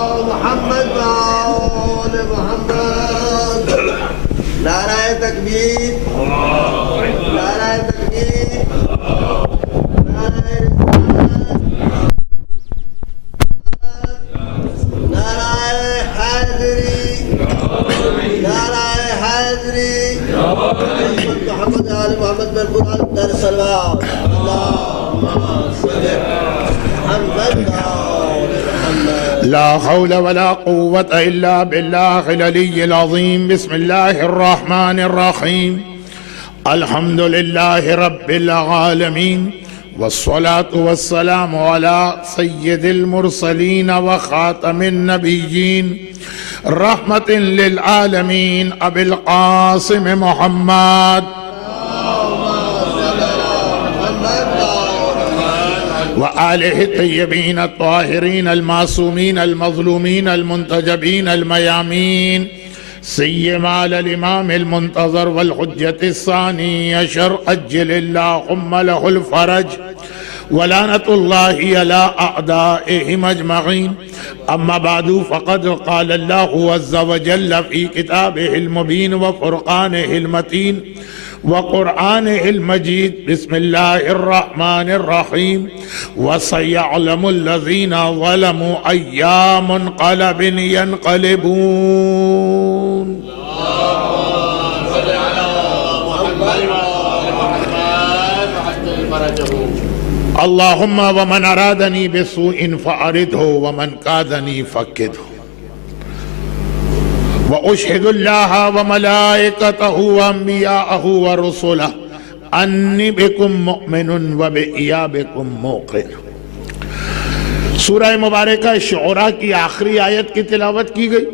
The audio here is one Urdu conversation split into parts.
محمد آل محمد نعرہ تکبیر نعرہ تکبیر نعرہ رسالت نعرہ حیدری نعرہ حیدری محمد آل محمد بالقرآن در صلوات اللہم صلی محمد لا حول ولا قوة إلا بالله العلي العظيم. بسم الله الرحمن الرحيم. الحمد لله رب العالمين والصلاة والسلام على سيد المرسلين وخاتم النبيين رحمة للعالمين أبي القاسم محمد وآله الطيبين الطاهرين المعصومين المظلومين المنتجبين الميامين سيما الإمام المنتظر والحجة الثاني شر أجل اللهم له الفرج ولعنة الله على أعدائهم أجمعين. أما بعد فقد قال الله عز وجل في كتابه المبين وفرقانه المتين وقرآنه المجيد. بسم الله الرحمن الرحيم. وسيعلم الذين ظلموا أي منقلب ينقلبون. اللهم ومن أرادني بسوء فأرده ومن كادني فكده. وأشهد الله وملائكته وأنبياءه ورسله أني بكم مؤمن وبإيابكم موقن. سورہ مبارکہ شعراء کی آخری آیت کی تلاوت کی گئی.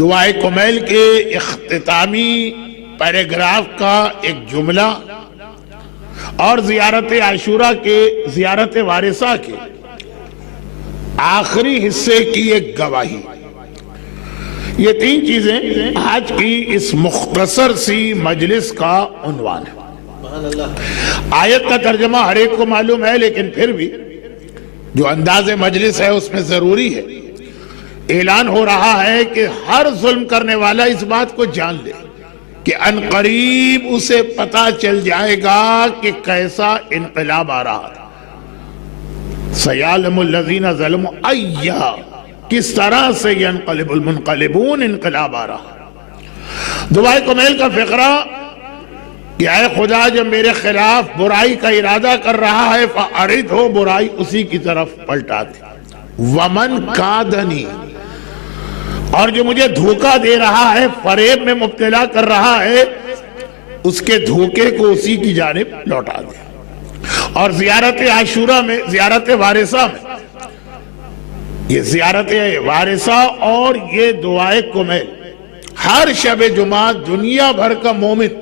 دعائے کمیل کے اختتامی پیراگراف کا ایک جملہ اور زیارت عاشوراء کے زیارت وارثہ کے آخری حصے کی ایک گواہی. یہ تین چیزیں آج کی اس مختصر سی مجلس کا عنوان ہے. آیت کا ترجمہ ہر ایک کو معلوم ہے، لیکن پھر بھی جو انداز مجلس ہے اس میں ضروری ہے. اعلان ہو رہا ہے کہ ہر ظلم کرنے والا اس بات کو جان لے کہ ان قریب اسے پتہ چل جائے گا کہ کیسا انقلاب آ رہا ہے. سیعلم الذین ظلموا ایا، کس طرح سے ینقلب المنقلبون، انقلاب آ رہا. دعائے کمیل کا فقرہ کہ اے خدا جب میرے خلاف برائی کا ارادہ کر رہا ہے فَأَرِدْ ہو، برائی اسی کی طرف پلٹا دے. وَمَنْ کَادَنِي، اور جو مجھے دھوکہ دے رہا ہے، فریب میں مبتلا کر رہا ہے، اس کے دھوکے کو اسی کی جانب لوٹا دے. اور زیارت عاشوراء میں، زیارت وارثہ میں، یہ زیارت وارثہ اور یہ دعائے کمیل ہر شب جمعہ دنیا بھر کا مومن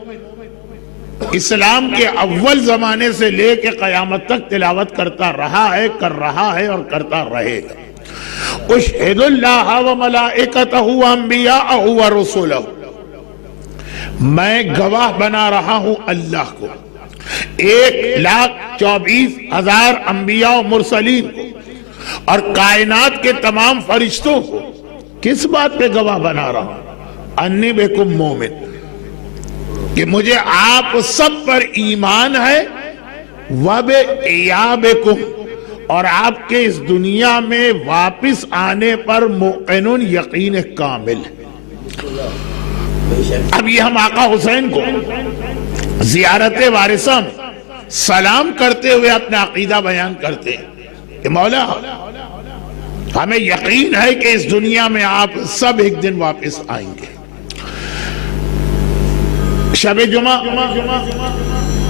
اسلام کے اول زمانے سے لے کے قیامت تک تلاوت کرتا رہا ہے، کر رہا ہے اور کرتا رہے گا. اشہد اللہ وملائکتہ وانبیاءہ ورسولہ، میں گواہ بنا رہا ہوں اللہ کو، 1,24,000 انبیاء و مرسلین کو اور کائنات کے تمام فرشتوں کو. کس بات پہ گواہ بنا رہا ہوں؟ انی بکم مومن، کہ مجھے آپ سب پر ایمان ہے، وَبِإِيَابِكُمْ، اور آپ کے اس دنیا میں واپس آنے پر موقنون، یقین کامل. اب یہ ہم آقا حسین کو زیارت وارثہ میں سلام کرتے ہوئے اپنا عقیدہ بیان کرتے ہیں کہ مولا ہمیں یقین ہے کہ اس دنیا میں آپ سب ایک دن واپس آئیں گے. شب جمعہ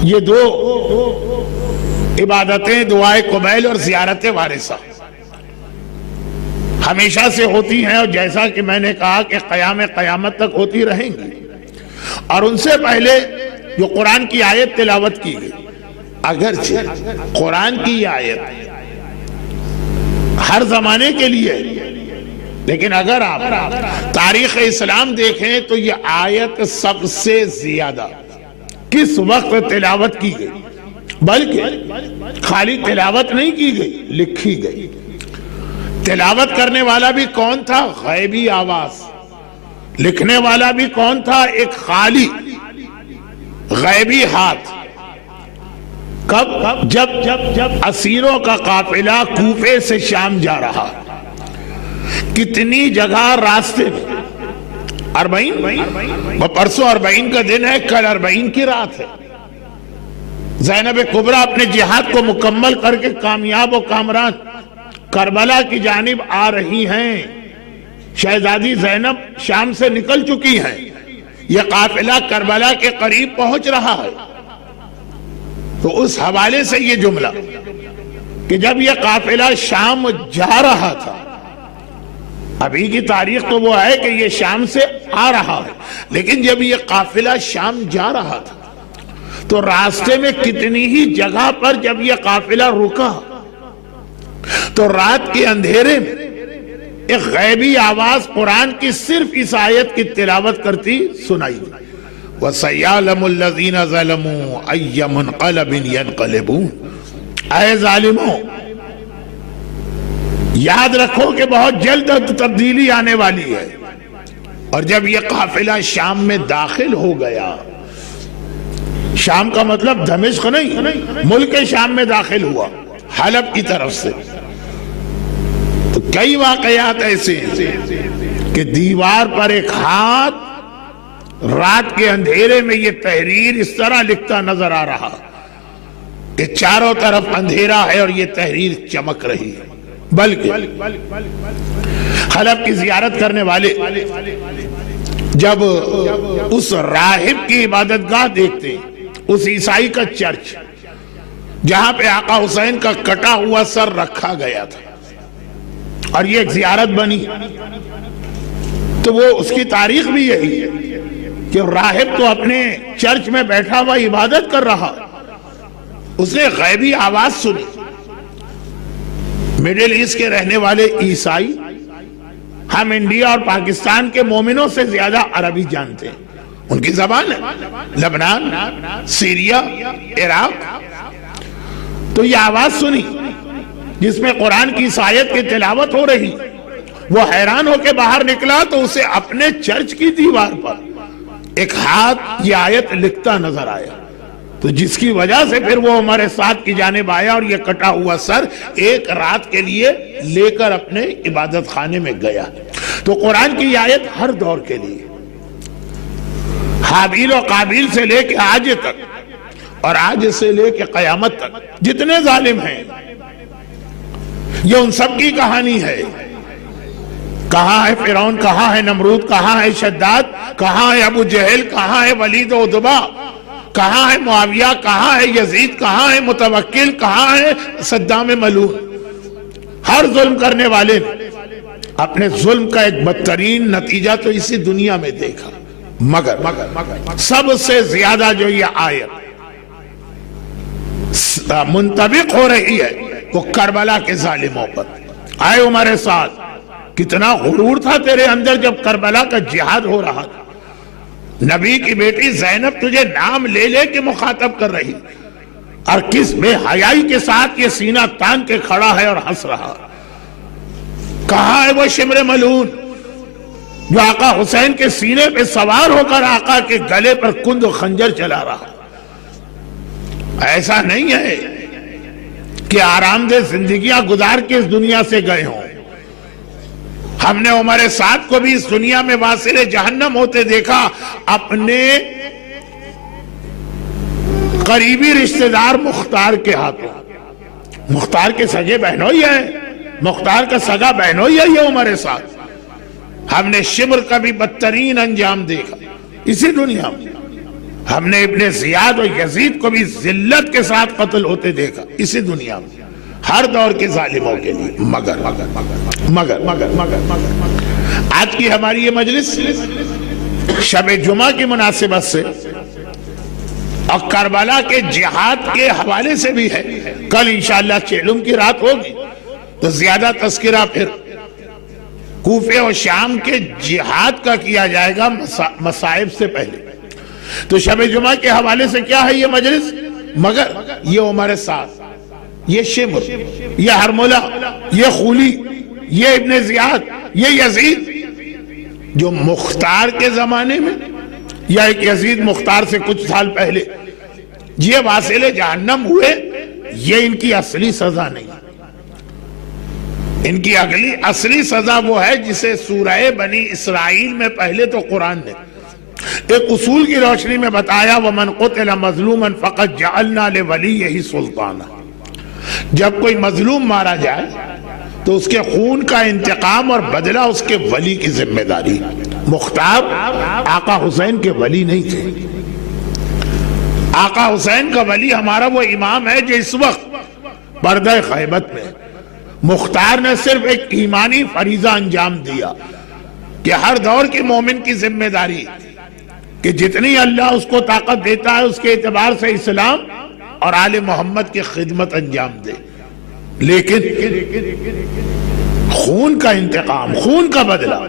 یہ دو عبادتیں، دعائے کمیل اور زیارت وارثہ، ہمیشہ سے ہوتی ہیں، اور جیسا کہ میں نے کہا کہ قیامت تک ہوتی رہیں گی. اور ان سے پہلے جو قرآن کی آیت تلاوت کی گئی، اگرچہ قرآن کی آیت ہر زمانے کے لیے، لیکن اگر آپ تاریخ اسلام دیکھیں تو یہ آیت سب سے زیادہ کس وقت تلاوت کی گئی، بلکہ خالی تلاوت نہیں کی گئی، لکھی گئی. تلاوت کرنے والا بھی کون تھا؟ غیبی آواز. لکھنے والا بھی کون تھا؟ ایک خالی غیبی ہاتھ. کب؟ جب اسیروں کا قافلہ کوفے سے شام جا رہا. کتنی جگہ راستے میں 40 پرسوں 40 کا دن ہے، کل 40 کی رات ہے. زینب کبریٰ اپنے جہاد کو مکمل کر کے کامیاب و کامران کربلا کی جانب آ رہی ہیں. شہزادی زینب شام سے نکل چکی ہیں. یہ قافلہ کربلا کے قریب پہنچ رہا ہے. تو اس حوالے سے یہ جملہ کہ جب یہ قافلہ شام جا رہا تھا، ابھی کی تاریخ تو وہ ہے کہ یہ شام سے آ رہا ہے، لیکن جب یہ قافلہ شام جا رہا تھا تو راستے میں کتنی ہی جگہ پر جب یہ قافلہ رکا تو رات کے اندھیرے میں ایک غیبی آواز قرآن کی صرف اس آیت کی تلاوت کرتی سنائی. وَسَيَعْلَمُ الَّذِينَ ظَلَمُوا أَيَّ مُنْقَلَبٍ يَنْقَلِبُونَ. اے ظالموں، یاد رکھو کہ بہت جلد تبدیلی آنے والی ہے. اور جب یہ قافلہ شام میں داخل ہو گیا، شام کا مطلب دمشق نہیں، ملک شام میں داخل ہوا حلب کی طرف سے، تو کئی واقعات ایسے ہیں کہ دیوار پر ایک ہاتھ رات کے اندھیرے میں یہ تحریر اس طرح لکھتا نظر آ رہا کہ چاروں طرف اندھیرا ہے اور یہ تحریر چمک رہی ہے. بلکہ حلب کی زیارت کرنے والے جب اس راہب کی عبادت گاہ دیکھتے ہیں، اس عیسائی کا چرچ جہاں پہ آقا حسین کا کٹا ہوا سر رکھا گیا تھا اور یہ ایک زیارت بنی، تو وہ اس کی تاریخ بھی یہی ہے کہ راہب تو اپنے چرچ میں بیٹھا ہوا عبادت کر رہا، اس نے غیبی آواز سنی. مڈل ایسٹ کے رہنے والے عیسائی ہم انڈیا اور پاکستان کے مومنوں سے زیادہ عربی جانتے ہیں. ان کی زبان ہے لبنان، سیریا، عراق. تو یہ آواز سنی جس میں قرآن کی اس آیت کی تلاوت ہو رہی. وہ حیران ہو کے باہر نکلا تو اسے اپنے چرچ کی دیوار پر ایک ہاتھ یہ آیت لکھتا نظر آیا. تو جس کی وجہ سے پھر وہ عمر سعد کی جانب آیا اور یہ کٹا ہوا سر ایک رات کے لیے لے کر اپنے عبادت خانے میں گیا. تو قرآن کی آیت ہر دور کے لیے، حابیل و قابیل سے لے کے آج تک اور آج سے لے کے قیامت تک جتنے ظالم ہیں یہ ان سب کی کہانی ہے. کہاں ہے فرعون، کہاں ہے نمرود، کہاں ہے شداد، کہاں ہے ابو جہل، کہاں ہے ولید و عتبہ، کہاں ہے معاویہ، کہاں ہے یزید، کہاں ہے متوکل، کہاں ہے صدام ملعون. ہر ظلم کرنے والے نے اپنے ظلم کا ایک بدترین نتیجہ تو اسی دنیا میں دیکھا. مگر سب سے زیادہ جو یہ آیت منطبق ہو رہی ہے وہ کربلا کے ظالموں پر. آئے عمر سعد، کتنا غرور تھا تیرے اندر جب کربلا کا جہاد ہو رہا تھا. نبی کی بیٹی زینب تجھے نام لے لے کے مخاطب کر رہی اور کس بے حیائی کے ساتھ یہ سینہ تان کے کھڑا ہے اور ہنس رہا. کہاں ہے وہ شمر ملعون جو آقا حسین کے سینے پہ سوار ہو کر آقا کے گلے پر کند و خنجر چلا رہا. ایسا نہیں ہے کہ آرام دہ زندگیاں گزار کے اس دنیا سے گئے ہوں. ہم نے عمر سعد کو بھی اس دنیا میں واصل جہنم ہوتے دیکھا، اپنے قریبی رشتہ دار مختار کے ہاتھوں. مختار کے سگے بہنوئی ہیں، مختار کا سگا بہنوئی ہے یہ عمر سعد. ہم نے شمر کا بھی بدترین انجام دیکھا اسی دنیا میں. ہم نے ابن زیاد اور یزید کو بھی ذلت کے ساتھ قتل ہوتے دیکھا اسی دنیا میں. ہر دور کے ظالموں کے لیے. مگر آج کی ہماری یہ مجلس شب جمعہ کی مناسبت سے اور کربلا کے جہاد کے حوالے سے بھی ہے. کل انشاءاللہ چیلم کی رات ہوگی تو زیادہ تذکرہ پھر کوفے اور شام کے جہاد کا کیا جائے گا مصائب سے پہلے. تو شب جمعہ کے حوالے سے کیا ہے یہ مجلس؟ مگر یہ عمر سعد، یہ شمر، یہ ہرملہ، یہ خولی، یہ ابن زیاد، یہ یزید جو مختار کے زمانے میں، یا ایک یزید مختار سے کچھ سال پہلے یہ واصل جہنم ہوئے، یہ ان کی اصلی سزا نہیں. ان کی اصلی سزا وہ ہے جسے سورہ بنی اسرائیل میں پہلے تو قرآن نے ایک اصول کی روشنی میں بتایا، وَمَنْ قُتِلَ مَظْلُومًا فَقَدْ جَعَلْنَا لِوَلِيِّهِ سُلْطَانًا. جب کوئی مظلوم مارا جائے تو اس کے خون کا انتقام اور بدلہ اس کے ولی کی ذمہ داری. مختار آقا حسین کے ولی نہیں تھے. آقا حسین کا ولی ہمارا وہ امام ہے جو اس وقت پردہ خیبت میں. مختار نے صرف ایک ایمانی فریضہ انجام دیا کہ ہر دور کے مومن کی ذمہ داری کہ جتنی اللہ اس کو طاقت دیتا ہے اس کے اعتبار سے اسلام اور آل محمد کی خدمت انجام دے. لیکن خون کا انتقام، خون کا بدلہ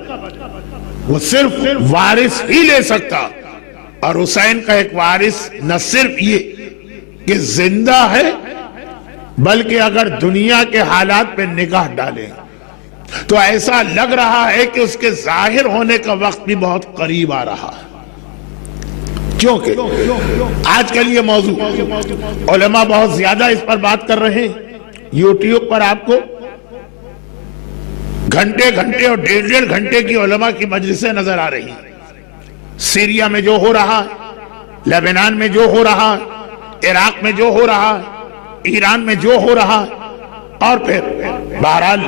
وہ صرف وارث ہی لے سکتا. اور حسین کا ایک وارث نہ صرف یہ کہ زندہ ہے بلکہ اگر دنیا کے حالات پہ نگاہ ڈالیں تو ایسا لگ رہا ہے کہ اس کے ظاہر ہونے کا وقت بھی بہت قریب آ رہا ہے. کیونکہ آج کل یہ موضوع علماء بہت زیادہ اس پر بات کر رہے ہیں. یوٹیوب پر آپ کو گھنٹے گھنٹے اور ڈیڑھ گھنٹے کی علماء کی مجلسیں نظر آ رہی ہیں. سیریا میں جو ہو رہا ہے، لبنان میں جو ہو رہا ہے، عراق میں جو ہو رہا ہے، ایران میں جو ہو رہا ہے، اور پھر بہرحال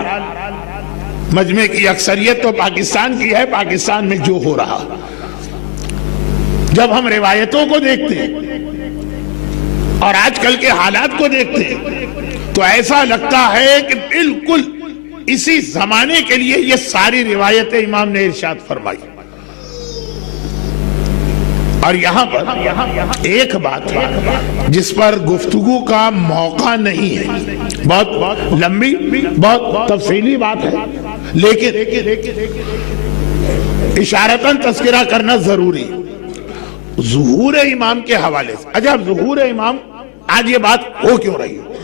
مجمع کی اکثریت تو پاکستان کی ہے، پاکستان میں جو ہو رہا. جب ہم روایتوں کو دیکھتے ہیں اور آج کل کے حالات کو دیکھتے ہیں تو ایسا لگتا ہے کہ بالکل اسی زمانے کے لیے یہ ساری روایتیں امام نے ارشاد فرمائی. اور یہاں پر ایک بات ہے جس پر گفتگو کا موقع نہیں ہے، بہت لمبی بہت تفصیلی بات ہے لیکن اشارتاً تذکرہ کرنا ضروری. ظہور امام کے حوالے سے عجب ظہور امام آج یہ بات ہو کیوں رہی ہے؟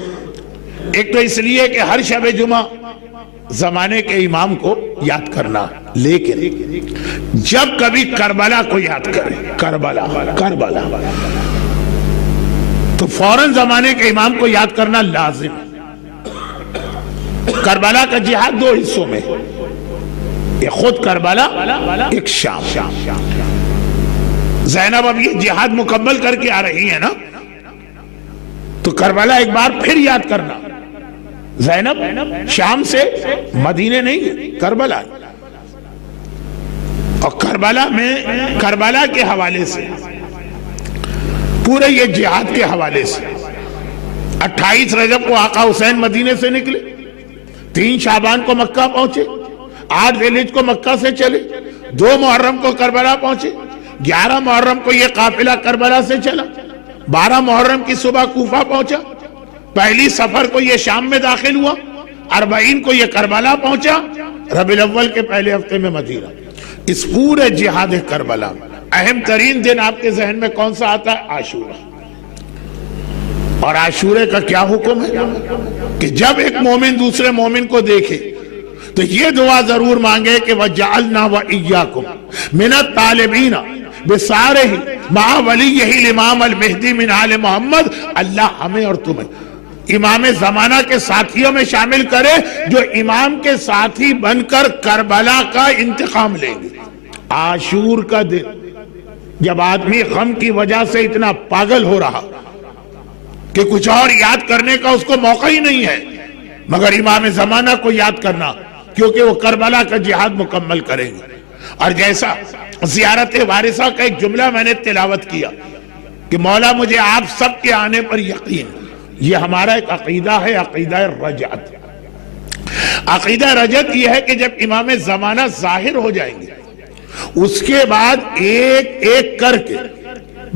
ایک تو اس لیے کہ ہر شب جمعہ زمانے کے امام کو یاد کرنا، لیکن جب کبھی کربلا کو یاد کریں، کربلا تو فوراً زمانے کے امام کو یاد کرنا لازم. کربلا کا جہاد دو حصوں میں، ایک خود کربلا، ایک شام. زینب اب یہ جہاد مکمل کر کے آ رہی ہے نا، تو کربلا ایک بار پھر یاد کرنا. زینب شام سے مدینے نہیں، کربلا. اور کربلا کے حوالے سے پورے یہ جہاد کے حوالے سے 28 رجب کو آقا حسین مدینے سے نکلے، 3 شعبان کو مکہ پہنچے، 8 ذیلحجہ کو مکہ سے چلے، 2 محرم کو کربلا پہنچے، 11 محرم کو یہ قافلہ کربلا سے چلا، 12 محرم کی صبح کوفہ پہنچا، پہلی سفر کو یہ شام میں داخل ہوا، 40 کو یہ کربلا پہنچا، ربیع الاول کے پہلے ہفتے میں مدینہ. اس پورے جہاد کربلا میں اہم ترین دن آپ کے ذہن میں کون سا آتا ہے؟ عاشورہ. اور عاشورے کا کیا حکم ہے کہ جب ایک مومن دوسرے مومن کو دیکھے تو یہ دعا ضرور مانگے کہ وَجَعَلْنَا وَإِيَّاكُمْ مِنَ الطَّالِبِينَ بِسَارِهِ مَعَ وَلِيِّهِ الْإِمَامِ الْمَهْدِي مِنْ آلِ محمد. اللہ ہمیں اور تمہیں امام زمانہ کے ساتھیوں میں شامل کرے جو امام کے ساتھی بن کر کربلا کا انتقام لیں گے. عاشور کا دن جب آدمی غم کی وجہ سے اتنا پاگل ہو رہا کہ کچھ اور یاد کرنے کا اس کو موقع ہی نہیں ہے مگر امام زمانہ کو یاد کرنا، کیونکہ وہ کربلا کا جہاد مکمل کریں گے. اور جیسا زیارت وارثہ کا ایک جملہ میں نے تلاوت کیا کہ مولا مجھے آپ سب کے آنے پر یقین، یہ ہمارا ایک عقیدہ ہے، عقیدہ رجعت. عقیدہ رجعت یہ ہے کہ جب امام زمانہ ظاہر ہو جائیں گے اس کے بعد ایک ایک کر کے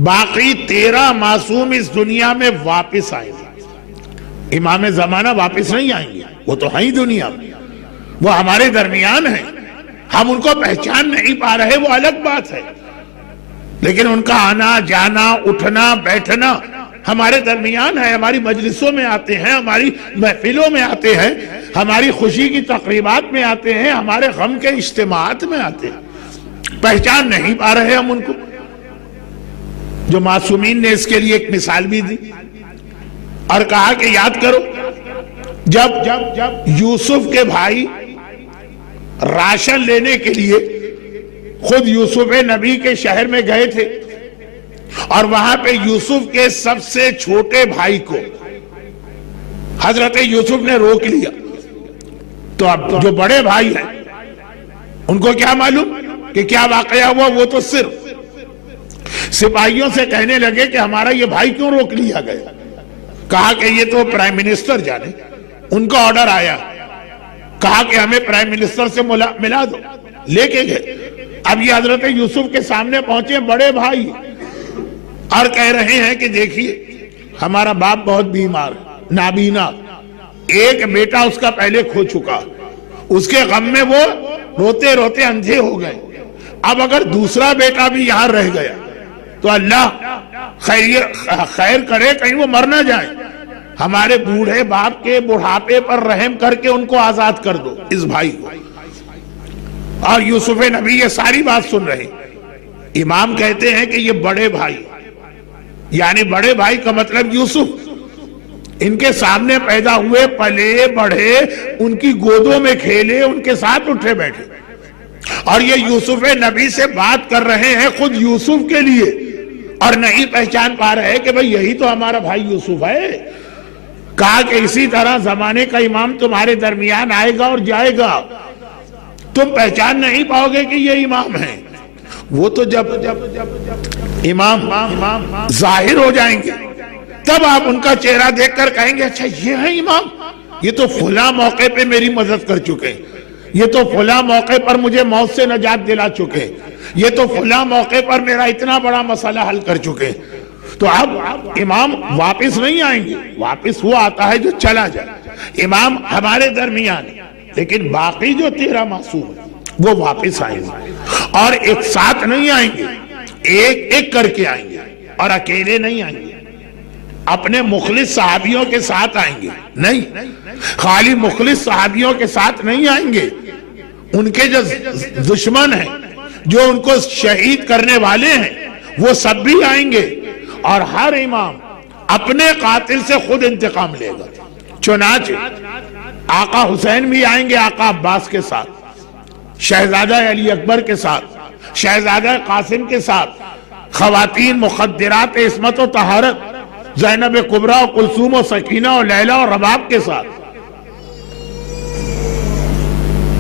باقی 13 معصوم اس دنیا میں واپس آئیں گے. امام زمانہ واپس نہیں آئیں گے، وہ تو ہیں ہی دنیا میں، وہ ہمارے درمیان ہیں، ہم ان کو پہچان نہیں پا رہے وہ الگ بات ہے، لیکن ان کا آنا جانا اٹھنا بیٹھنا ہمارے درمیان ہے، ہماری مجلسوں میں آتے ہیں، ہماری محفلوں میں آتے ہیں. ہماری خوشی کی تقریبات میں آتے ہیں، ہمارے غم کے اجتماعات میں آتے ہیں، پہچان نہیں پا رہے ہم ان کو۔ جو معصومین نے اس کے لیے ایک مثال بھی دی اور کہا کہ یاد کرو جب یوسف کے بھائی راشن لینے کے لیے خود یوسف نبی کے شہر میں گئے تھے اور وہاں پہ یوسف کے سب سے چھوٹے بھائی کو حضرت یوسف نے روک لیا، تو اب جو بڑے بھائی ہیں ان کو کیا معلوم کہ کیا واقعہ ہوا؟ وہ تو صرف سپاہیوں سے کہنے لگے کہ ہمارا یہ بھائی کیوں روک لیا گیا؟ کہا کہ یہ تو پرائم منسٹر جانے، ان کا آرڈر آیا، کہا کہ ہمیں پرائم منسٹر سے ملا دو، لے کے گئے۔ اب یہ حضرت یوسف کے سامنے پہنچے بڑے بھائی اور کہہ رہے ہیں کہ دیکھیے ہمارا باپ بہت بیمار ہے، نابینا، ایک بیٹا اس کا پہلے کھو چکا، اس کے غم میں وہ روتے روتے اندھے ہو گئے، اب اگر دوسرا بیٹا بھی یہاں رہ گیا تو اللہ خیر کرے کہیں وہ مر نہ جائے، ہمارے بوڑھے باپ کے بڑھاپے پر رحم کر کے ان کو آزاد کر دو، اس بھائی کو۔ اور یوسف نبی یہ ساری بات سن رہے، امام کہتے ہیں کہ یہ بڑے بھائی، یعنی بڑے بھائی کا مطلب یوسف، ان کے سامنے پیدا ہوئے، پلے بڑھے، ان کی گودوں میں کھیلے، ان کے ساتھ اٹھے بیٹھے، اور یہ یوسف نبی سے بات کر رہے ہیں خود یوسف کے لیے، اور نہیں پہچان پا رہے کہ بھئی یہی تو ہمارا بھائی یوسف ہے۔ کہا کہ اسی طرح زمانے کا امام تمہارے درمیان آئے گا اور جائے گا، تم پہچان نہیں پاؤ گے کہ یہ امام ہیں۔ وہ تو جب امام ظاہر ہو جائیں گے تب آپ ان کا چہرہ دیکھ کر کہیں گے اچھا یہ ہے امام، یہ تو فلاں موقع پہ میری مدد کر چکے، یہ تو فلاں موقع پر مجھے موت سے نجات دلا چکے، یہ تو فلاں موقع پر میرا اتنا بڑا مسئلہ حل کر چکے۔ تو اب امام واپس نہیں آئیں گے، واپس وہ آتا ہے جو چلا جائے، امام ہمارے درمیان، لیکن باقی جو 13 معصوم ہیں وہ واپس آئیں گے، اور ایک ساتھ نہیں آئیں گے، ایک ایک کر کے آئیں گے، اور اکیلے نہیں آئیں گے، اپنے مخلص صحابیوں کے ساتھ آئیں گے، نہیں خالی مخلص صحابیوں کے ساتھ نہیں آئیں گے، ان کے جو دشمن ہیں، جو ان کو شہید کرنے والے ہیں، وہ سب بھی آئیں گے، اور ہر امام اپنے قاتل سے خود انتقام لے گا۔ چنانچہ آقا حسین بھی آئیں گے آقا عباس کے ساتھ، شہزادہ علی اکبر کے ساتھ، شہزادہ قاسم کے ساتھ، خواتین مخدرات عصمت و طہارت زینب کبریٰ و کلثوم و سکینہ و لیلہ و رباب کے ساتھ،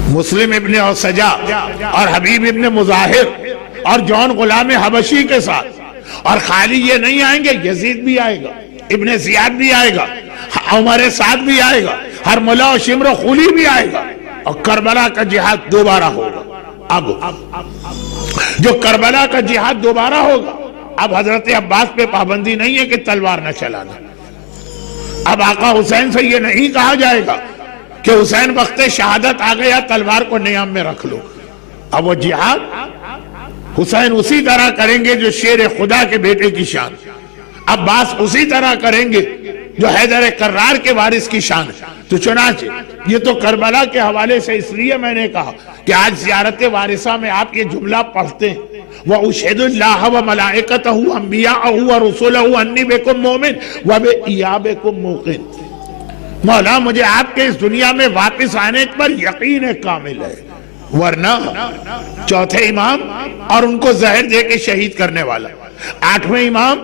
مسلم ابن اوسجا اور حبیب ابن مظاہر اور جون غلام حبشی کے ساتھ، اور خالی یہ نہیں آئیں گے، یزید بھی آئے گا، ابن زیاد بھی آئے گا، عمر سعد بھی آئے گا، ہرملہ و شمر و خولی بھی آئے گا، اور کربلا کا جہاد دوبارہ ہوگا۔ اب جو کربلا کا جہاد دوبارہ ہوگا، اب حضرت عباس پہ پابندی نہیں ہے کہ تلوار نہ چلانا، اب آقا حسین سے یہ نہیں کہا جائے گا کہ حسین وقت شہادت آ گیا تلوار کو نیام میں رکھ لو، اب وہ جہاد حسین اسی طرح کریں گے جو شیر خدا کے بیٹے کی شان، عباس اسی طرح کریں گے جو حیدر کرار کے وارث کی شان ہے۔ تو چنانچہ یہ تو کربلا کے حوالے سے اس لیے میں نے کہا کہ آج زیارت وارثہ میں آپ یہ جملہ پڑھتے ہیں، وَأُشْهِدُ اللَّهَ وَمَلَائِكَتَهُ وَأَنْبِيَاءَهُ وَرُسُلَهُ أَنِّي بِكُمْ مُؤْمِنٌ وَبِإِيَابِكُمْ مُوقِنٌ۔ مولا مجھے آپ کے اس دنیا میں واپس آنے پر یقین کامل ہے، ورنہ چوتھے امام اور ان کو زہر دے کے شہید کرنے والا، 8ویں امام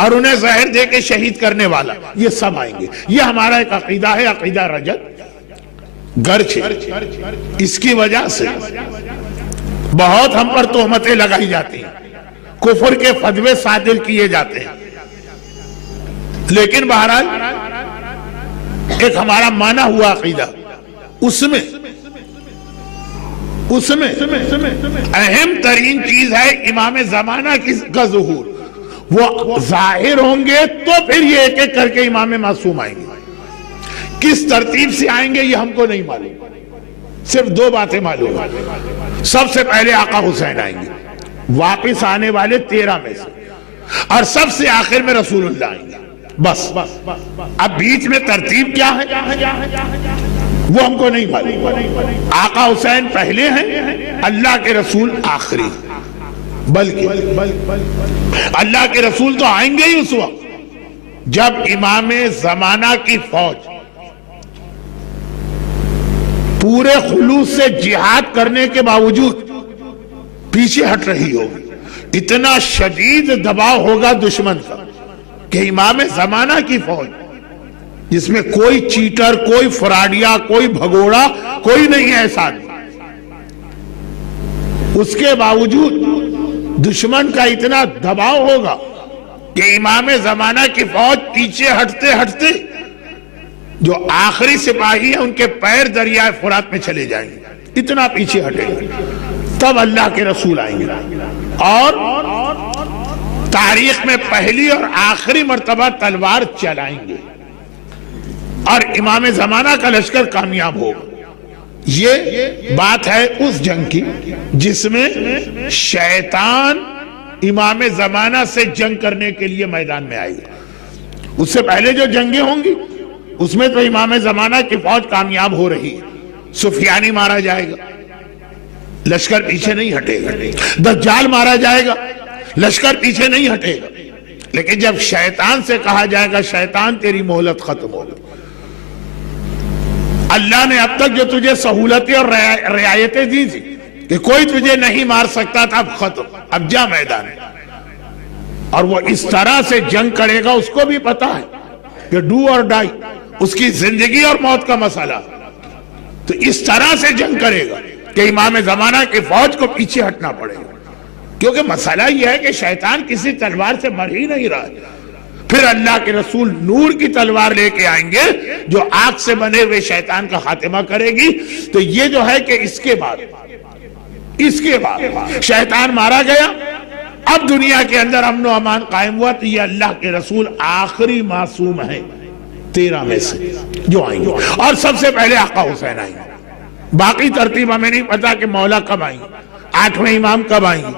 اور انہیں زہر دے کے شہید کرنے والا، یہ سب آئیں گے۔ یہ ہمارا ایک عقیدہ ہے، عقیدہ رجت، گرچہ اس کی وجہ سے بہت ہم پر تہمتیں لگائی جاتی ہیں، کفر کے فتوے صادر کیے جاتے ہیں، لیکن بہرحال ایک ہمارا مانا ہوا عقیدہ، اس میں اہم ترین چیز ہے امام زمانہ کا ظہور۔ وہ ظاہر ہوں گے تو پھر یہ ایک ایک کر کے امام معصوم آئیں گے، کس ترتیب سے آئیں گے یہ ہم کو نہیں معلوم، صرف 2 باتیں معلوم ہیں۔ سب سے پہلے آقا حسین آئیں گے، واپس آنے والے 13 میں سے، اور سب سے آخر میں رسول اللہ آئیں گے، بس۔ اب بیچ میں ترتیب کیا ہے؟ وہ ہم کو نہیں معلوم. آقا حسین پہلے ہیں، اللہ کے رسول آخری. بلکہ اللہ کے رسول تو آئیں گے ہی اس وقت جب امام زمانہ کی فوج پورے خلوص سے جہاد کرنے کے باوجود پیچھے ہٹ رہی ہوگی. اتنا شدید دباؤ ہوگا دشمن کا کہ امام زمانہ کی فوج جس میں کوئی چیٹر، کوئی فراڈیا، کوئی بھگوڑا، کوئی نہیں ہے ایسا، اس کے باوجود دشمن کا اتنا دباؤ ہوگا کہ امام زمانہ کی فوج پیچھے ہٹتے ہٹتے جو آخری سپاہی ہیں ان کے پیر دریائے فرات میں چلے جائیں گے. اتنا پیچھے ہٹے گا. تب اللہ کے رسول آئیں گے اور تاریخ میں پہلی اور آخری مرتبہ تلوار چلائیں گے اور امام زمانہ کا لشکر کامیاب ہوگا. یہ بات ہے اس جنگ کی جس میں شیطان امام زمانہ سے جنگ کرنے کے لیے میدان میں آئے گا. اس سے پہلے جو جنگیں ہوں گی اس میں تو امام زمانہ کی فوج کامیاب ہو رہی ہے. سفیانی مارا جائے گا، لشکر پیچھے نہیں ہٹے گا. دجال مارا جائے گا، لشکر پیچھے نہیں ہٹے گا. لیکن جب شیطان سے کہا جائے گا شیطان تیری مہلت ختم ہو گئی، اللہ نے اب تک جو تجھے سہولتیں اور رعایتیں دی تھی کہ کوئی تجھے نہیں مار سکتا تھا، اب ختم، اب جا میدان. اور وہ اس طرح سے جنگ کرے گا، اس کو بھی پتا ہے کہ ڈو اور ڈائی، اس کی زندگی اور موت کا مسئلہ. تو اس طرح سے جنگ کرے گا کہ امام زمانہ کی فوج کو پیچھے ہٹنا پڑے گا. کیونکہ مسئلہ یہ ہے کہ شیطان کسی تلوار سے مر ہی نہیں رہا ہے. پھر اللہ کے رسول نور کی تلوار لے کے آئیں گے جو آگ سے بنے ہوئے شیطان کا خاتمہ کرے گی. تو یہ جو ہے کہ اس کے بعد شیطان مارا گیا، اب دنیا کے اندر امن و امان قائم ہوا. تو یہ اللہ کے رسول آخری معصوم ہیں 13 میں سے جو آئیں گے، اور سب سے پہلے آقا حسین آئیں گے. باقی ترتیب ہمیں نہیں پتا کہ مولا کب آئیں گے، 8ویں امام کب آئیں گے،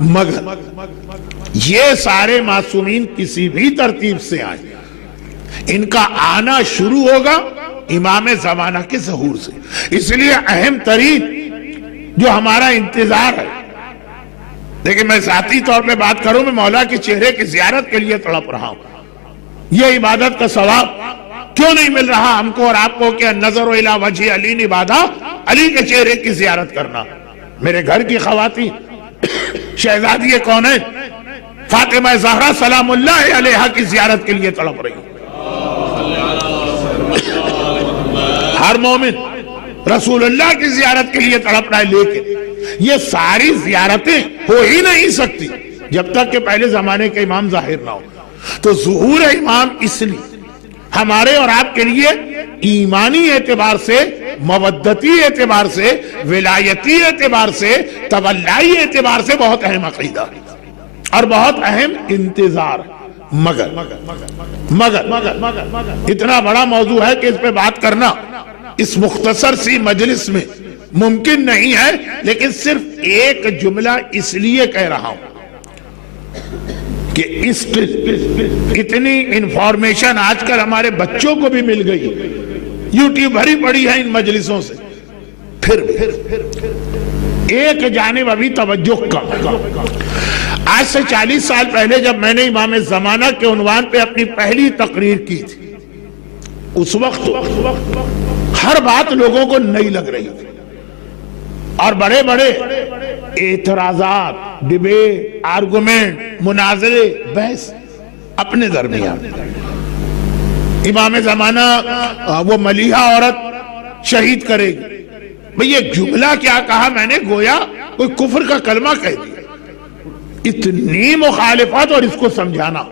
مگر یہ سارے معصومین کسی بھی ترتیب سے آئیں، ان کا آنا شروع ہوگا امام زمانہ کے ظہور سے. اس لیے اہم ترین جو ہمارا انتظار ہے، لیکن میں ذاتی طور پہ بات کروں، میں مولا کے چہرے کی زیارت کے لیے تڑپ رہا ہوں. یہ عبادت کا ثواب کیوں نہیں مل رہا ہم کو اور آپ کو کہ نظر الی وجہ علی نبادہ، علی کے چہرے کی زیارت کرنا. میرے گھر کی خواتین شہزادی کون ہے فاطمہ زہرا سلام اللہ علیہا کی زیارت کے لیے تڑپ رہی. ہر مومن رسول اللہ کی زیارت کے لیے تڑپ رہا ہے، لیکن یہ ساری زیارتیں ہو ہی نہیں سکتی جب تک کہ پہلے زمانے کے امام ظاہر نہ ہو. تو ظہور امام اس لیے ہمارے اور آپ کے لیے ایمانی اعتبار سے، مودتی اعتبار سے، ولایتی اعتبار سے، تولائی اعتبار سے بہت اہم عقیدہ اور بہت اہم انتظار. مگر اتنا بڑا موضوع ہے کہ اس پہ بات کرنا اس مختصر سی مجلس میں ممکن نہیں ہے. لیکن صرف ایک جملہ اس لیے کہہ رہا ہوں کہ اس اتنی انفارمیشن آج کل ہمارے بچوں کو بھی مل گئی، یوٹیوب بھری پڑی ہے ان مجلسوں سے. پھر ایک جانب ابھی توجہ کم. آج سے 40 سال پہلے جب میں نے امام زمانہ کے عنوان پہ اپنی پہلی تقریر کی تھی، اس وقت ہر بات لوگوں کو نئی لگ رہی تھی اور بڑے بڑے اعتراضات، ڈیبیٹ، آرگومنٹ، مناظرے، بحث اپنے درمیان. امام زمانہ وہ ملیحہ عورت شہید کرے گی. بھئی یہ جملہ کیا کہا میں نے، گویا کوئی کفر کا کلمہ کہہ دیا. اتنی مخالفت اور اس کو سمجھانا.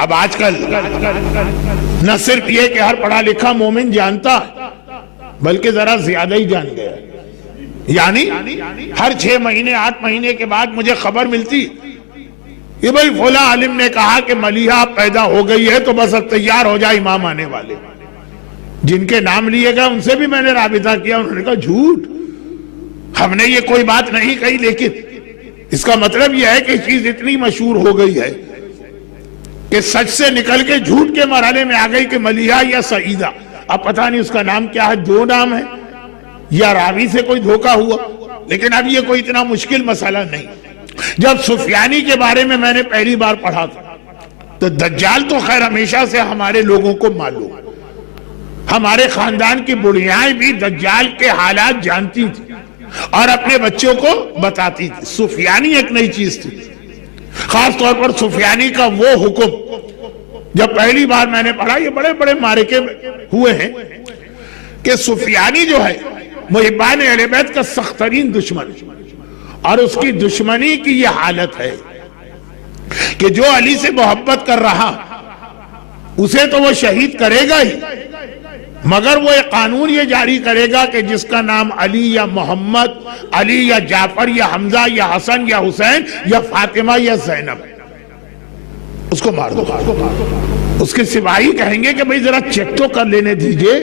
اب آج کل نہ صرف یہ کہ ہر پڑھا لکھا مومن جانتا ہے، بلکہ ذرا زیادہ ہی جان گیا. یعنی ہر 6 مہینے 8 مہینے کے بعد مجھے خبر ملتی کہ بھئی فلاں عالم نے کہا کہ ملیحہ پیدا ہو گئی ہے تو بس اب تیار ہو جائے امام آنے والے. جن کے نام لیے گئے ان سے بھی میں نے رابطہ کیا، انہوں نے کہا جھوٹ، ہم نے یہ کوئی بات نہیں کہی. لیکن اس کا مطلب یہ ہے کہ چیز اتنی مشہور ہو گئی ہے کہ سچ سے نکل کے جھوٹ کے مرحلے میں آ گئی کہ ملیحہ یا سعیدہ. اب پتہ نہیں اس کا نام کیا ہے، 2 نام ہے یا راوی سے کوئی دھوکہ ہوا، لیکن اب یہ کوئی اتنا مشکل مسئلہ نہیں۔ جب سفیانی کے بارے میں نے پہلی بار پڑھا تھا تو دجال تو خیر ہمیشہ سے ہمارے لوگوں کو معلوم، ہمارے خاندان کی بڑھیاں بھی دجال کے حالات جانتی تھی اور اپنے بچوں کو بتاتی تھی۔ سفیانی ایک نئی چیز تھی، خاص طور پر سفیانی کا وہ حکم جب پہلی بار میں نے پڑھا، یہ بڑے بڑے معرکے ہوئے ہیں کہ سفیانی جو ہے محبان اہل بیت کا سخت ترین دشمن، اور اس کی دشمنی کی یہ حالت ہے کہ جو علی سے محبت کر رہا اسے تو وہ شہید کرے گا ہی، مگر وہ ایک قانون یہ جاری کرے گا کہ جس کا نام علی یا محمد، علی یا جعفر یا حمزہ یا حسن یا حسین یا فاطمہ یا زینب، اس کو مار دو۔ اس کے سپاہی کہیں گے کہ بھئی ذرا چیک تو کر لینے دیجئے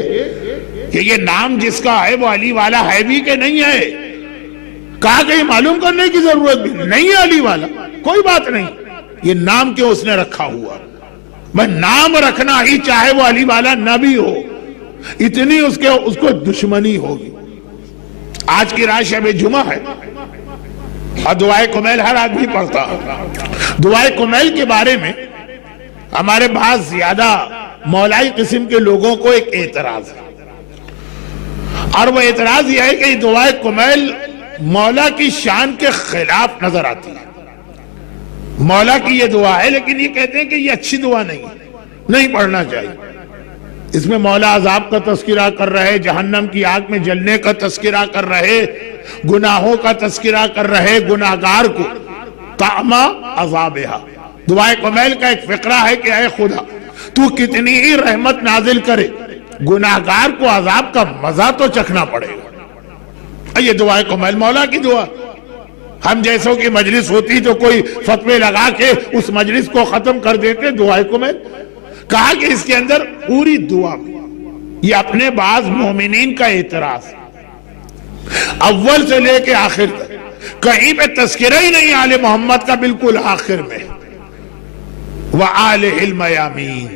کہ یہ نام جس کا ہے وہ علی والا ہے بھی کہ نہیں ہے۔ کہا کہ یہ معلوم کرنے کی ضرورت بھی نہیں ہے علی والا، کوئی بات نہیں، یہ نام کیوں اس نے رکھا ہوا، میں نام رکھنا ہی چاہے وہ علی والا نہ بھی ہو، اتنی اس کو دشمنی ہوگی۔ آج کی رات شب جمعہ ہے اور دعائے کمیل ہر آدمی پڑھتا ہے۔ دعائے کمیل کے بارے میں ہمارے بعض زیادہ مولائی قسم کے لوگوں کو ایک اعتراض ہے، اور وہ اعتراض یہ ہے کہ یہ دعائے کمیل مولا کی شان کے خلاف نظر آتی ہے۔ مولا کی یہ دعا ہے لیکن یہ کہتے ہیں کہ یہ اچھی دعا نہیں پڑھنا چاہیے، اس میں مولا عذاب کا تذکرہ کر رہے، جہنم کی آگ میں جلنے کا تذکرہ کر رہے، گناہوں کا تذکرہ کر رہے، گناہگار کو طعم عذابہا۔ دعائے کمیل کا ایک فقرہ ہے کہ اے خدا تو کتنی ہی رحمت نازل کرے، گناہگار کو عذاب کا مزہ تو چکھنا پڑے گا۔ یہ دعائے کمیل مولا کی دعا۔ ہم جیسوں کی مجلس ہوتی تو کوئی فتوے لگا کے اس مجلس کو ختم کر دیتے دعائے کمیل۔ کہا کہ اس کے اندر پوری دعا، یہ اپنے بعض مومنین کا اعتراض، اول سے لے کے آخر تک کہیں پہ تذکرہ ہی نہیں آل محمد کا، بالکل آخر میں وَآلِهِ الْمَيَامِينَ،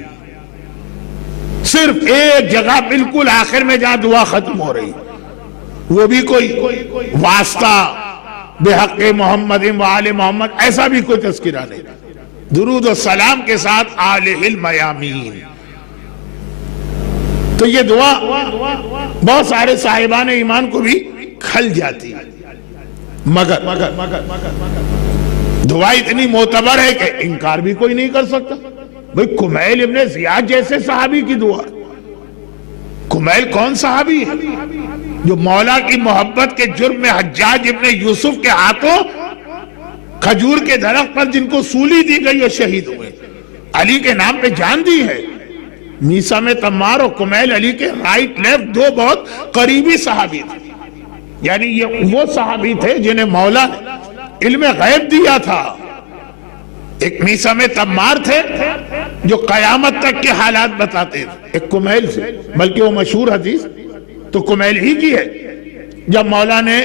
صرف ایک جگہ بالکل آخر میں جہاں دعا ختم ہو رہی، وہ بھی کوئی واسطہ بحق محمد وآل محمد ایسا بھی کوئی تذکرہ نہیں، درود و سلام کے ساتھ آلہ المیامین۔ تو یہ دعا بہت سارے صاحبان ایمان کو بھی کھل جاتی ہے، مگر دعا اتنی معتبر ہے کہ انکار بھی کوئی نہیں کر سکتا۔ بھئی کمیل ابن زیاد جیسے صحابی کی دعا، کمیل کون صحابی ہے جو مولا کی محبت کے جرم میں حجاج ابن یوسف کے ہاتھوں کھجور کے درخت پر جن کو سولی دی گئی اور شہید ہوئے، علی کے نام پہ جان دی ہے۔ میثم تمار اور کمیل علی کے رائٹ لیفٹ دو بہت قریبی صحابی تھے، یعنی یہ وہ صحابی تھے جنہیں مولا نے علم غیب دیا تھا۔ ایک میثم تمار تھے جو قیامت تک کے حالات بتاتے تھے، ایک کمیل سے، بلکہ وہ مشہور حدیث تو کمیل ہی کی ہے جب مولا نے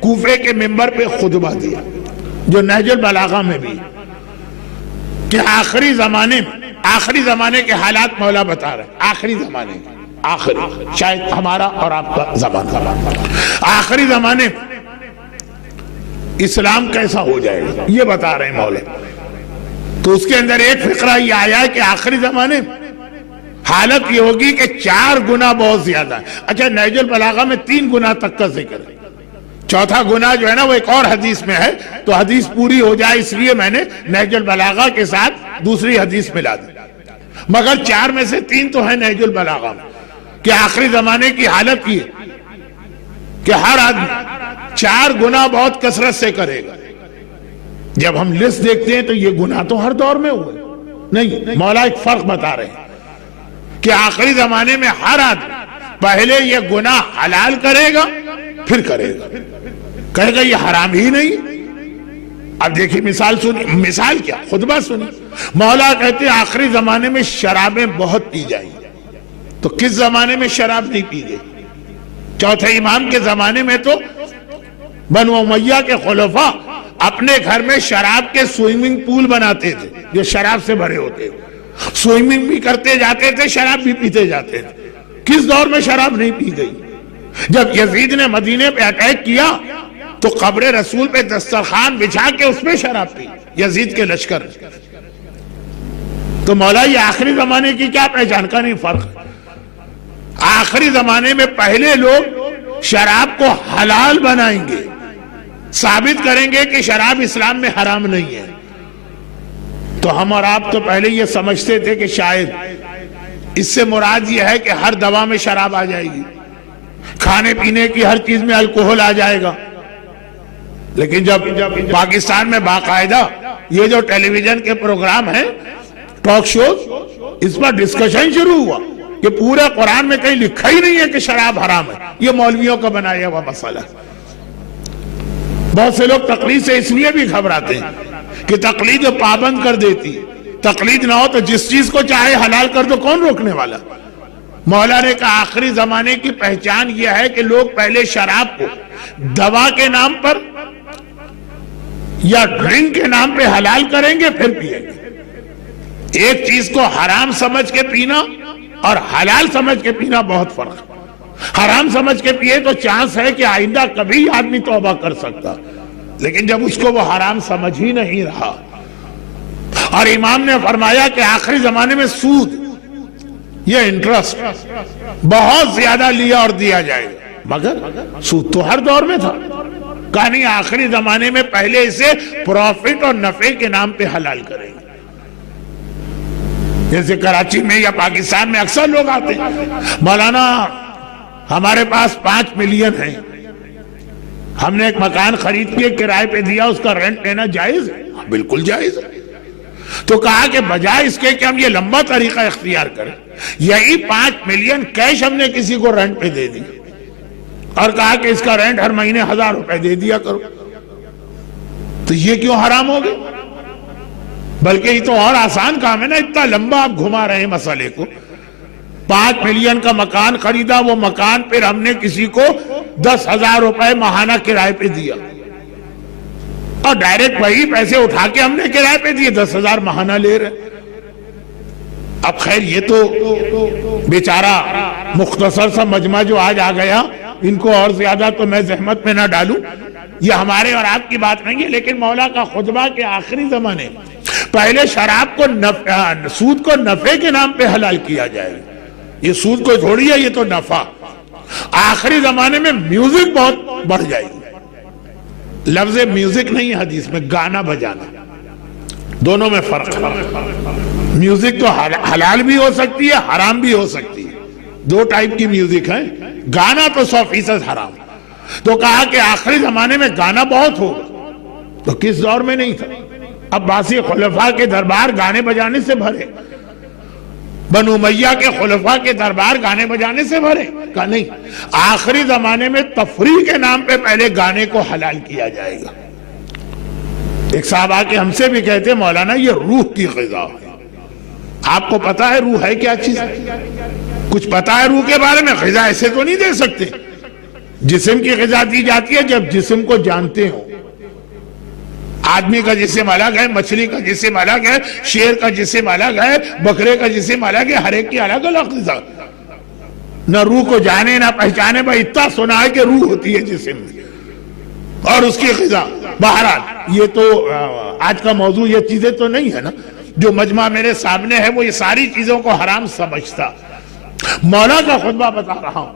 کوفے کے منبر پہ خطبہ دیا، جو نہج البلاغہ میں بھی، کہ آخری زمانے کے حالات مولا بتا رہے، آخری زمانے، آخری شاید ہمارا اور آپ کا زمانہ، آخری زمانے اسلام کیسا ہو جائے گا یہ بتا رہے ہیں مولا۔ تو اس کے اندر ایک فقرہ یہ آیا ہے کہ آخری زمانے حالت یہ ہوگی کہ 4 گنا بہت زیادہ ہے۔ اچھا نہج البلاغہ میں 3 گنا تک کا ذکر ہے، چوتھا گناہ جو ہے نا وہ ایک اور حدیث میں ہے، تو حدیث پوری ہو جائے اس لیے میں نے نہج البلاغہ کے ساتھ دوسری حدیث ملا دی، مگر 4 میں سے 3 تو ہے نہج البلاغہ میں، کہ آخری زمانے کی حالت یہ کہ ہر آدمی 4 گناہ بہت کثرت سے کرے گا۔ جب ہم لسٹ دیکھتے ہیں تو یہ گناہ تو ہر دور میں ہوئے نہیں، مولا ایک فرق بتا رہے ہیں کہ آخری زمانے میں ہر آدمی پہلے یہ گناہ حلال کرے گا پھر کرے گا، کہے گا یہ حرام ہی نہیں۔ اب دیکھیں مثال سنی، مثال کیا، خطبہ سنی، مولا کہتے ہیں آخری زمانے میں شرابیں بہت پی جائیں گی۔ تو کس زمانے میں شراب نہیں پی گئی؟ چوتھے امام کے زمانے میں تو بنو امیہ کے خلفاء اپنے گھر میں شراب کے سوئمنگ پول بناتے تھے جو شراب سے بھرے ہوتے تھے، سوئمنگ بھی کرتے جاتے تھے، شراب بھی پیتے جاتے تھے۔ کس دور میں شراب نہیں پی گئی؟ جب یزید نے مدینے پہ اٹیک کیا تو قبر رسول پہ دسترخوان بچھا کے اس میں شراب پی یزید کے لشکر۔ تو مولا یہ آخری زمانے کی کیا پہچان کا نہیں فرق؟ آخری زمانے میں پہلے لوگ شراب کو حلال بنائیں گے، ثابت کریں گے کہ شراب اسلام میں حرام نہیں ہے۔ تو ہم اور آپ تو پہلے یہ سمجھتے تھے کہ شاید اس سے مراد یہ ہے کہ ہر دوا میں شراب آ جائے گی، کھانے پینے کی ہر چیز میں الکوہل آ جائے گا۔ لیکن جب پاکستان میں باقاعدہ یہ جو ٹیلی ویژن کے پروگرام ہیں، ٹاک شوز، اس پر ڈسکشن شروع ہوا کہ پورے قرآن میں کہیں لکھا ہی نہیں ہے کہ شراب حرام ہے، یہ مولویوں کا بنایا ہوا مسئلہ۔ بہت سے لوگ تقلید سے اس لیے بھی گھبراتے ہیں کہ تقلید پابند کر دیتی، تقلید نہ ہو تو جس چیز کو چاہے حلال کر دو، کون روکنے والا؟ مولا نے کہا آخری زمانے کی پہچان یہ ہے کہ لوگ پہلے شراب کو دوا کے نام پر یا ڈرنک کے نام پہ حلال کریں گے، پھر پیئیں گے۔ ایک چیز کو حرام سمجھ کے پینا اور حلال سمجھ کے پینا بہت فرق ہے۔ حرام سمجھ کے پیے تو چانس ہے کہ آئندہ کبھی آدمی توبہ کر سکتا، لیکن جب اس کو وہ حرام سمجھ ہی نہیں رہا۔ اور امام نے فرمایا کہ آخری زمانے میں سود، یہ انٹرسٹ بہت زیادہ لیا اور دیا جائے گا، مگر سود تو ہر دور میں تھا۔ کہا نہیں، آخری زمانے میں پہلے اسے پروفٹ اور نفع کے نام پہ حلال کریں گے۔ جیسے کراچی میں یا پاکستان میں اکثر لوگ آتے ہیں، مولانا ہمارے پاس 5 ملین ہیں، ہم نے ایک مکان خرید کے کرائے پہ دیا، اس کا رینٹ لینا جائز ہے؟ بالکل جائز ہے۔ تو کہا کہ بجائے اس کے کہ ہم یہ لمبا طریقہ اختیار کریں، یہی 5 ملین کیش ہم نے کسی کو رینٹ پہ دے دی اور کہا کہ اس کا رینٹ ہر مہینے 1000 روپے دے دیا کرو، تو یہ کیوں حرام ہو گئے؟ بلکہ یہ تو اور آسان کام ہے نا، اتنا لمبا آپ گھما رہے ہیں مسئلے کو۔ 5 ملین کا مکان خریدا، وہ مکان پھر ہم نے کسی کو 10,000 روپے ماہانہ کرائے پہ دیا، اور ڈائریکٹ وہی پیسے اٹھا کے ہم نے کرائے پہ دیے، 10,000 ماہانہ لے رہے۔ اب خیر یہ تو بیچارہ مختصر سا مجمع جو آج آ گیا، ان کو اور زیادہ تو میں زحمت میں نہ ڈالوں، یہ ہمارے اور آپ کی بات نہیں ہے، لیکن مولا کا خطبہ کے آخری زمانے پہلے شراب کو سود کو نفع کے نام پہ حلال کیا جائے گا۔ یہ سود کو چھوڑیے، یہ تو نفع۔ آخری زمانے میں میوزک بہت بڑھ جائے گی۔ لفظ میوزک نہیں حدیث میں، گانا بجانا، دونوں میں فرق ہے۔ میوزک تو حلال بھی ہو سکتی ہے، حرام بھی ہو سکتی ہے، 2 ٹائپ کی میوزک ہیں۔ گانا تو 100% حرام۔ تو کہا کہ آخری زمانے میں گانا بہت ہوگا، تو کس دور میں نہیں تھا؟ عباسی خلفاء کے دربار گانے بجانے سے بھرے، بنو امیہ کے خلفاء کے دربار گانے بجانے سے بھرے۔ کہا نہیں، آخری زمانے میں تفریح کے نام پہ پہلے گانے کو حلال کیا جائے گا۔ ایک صاحب آ کے ہم سے بھی کہتے مولانا یہ روح کی غذا ہے، آپ کو پتا ہے روح ہے کیا چیز؟ کچھ پتا ہے روح کے بارے میں؟ غذا ایسے تو نہیں دے سکتے۔ جسم کی غذا دی جاتی ہے جب جسم کو جانتے ہو۔ آدمی کا جسم الگ ہے، مچھلی کا جسم الگ ہے، شیر کا جسم الگ ہے، بکرے کا جسم الگ ہے، ہر ایک کی الگ الگ غذا۔ نہ روح کو جانے نہ پہچانے، بھائی اتنا سنا ہے کہ روح ہوتی ہے جسم میں اور اس کی غذا۔ بہرحال یہ تو آج کا موضوع یہ چیزیں تو نہیں ہے نا، جو مجمع میرے سامنے ہے وہ یہ ساری چیزوں کو حرام سمجھتا۔ مولا کا خطبہ بتا رہا ہوں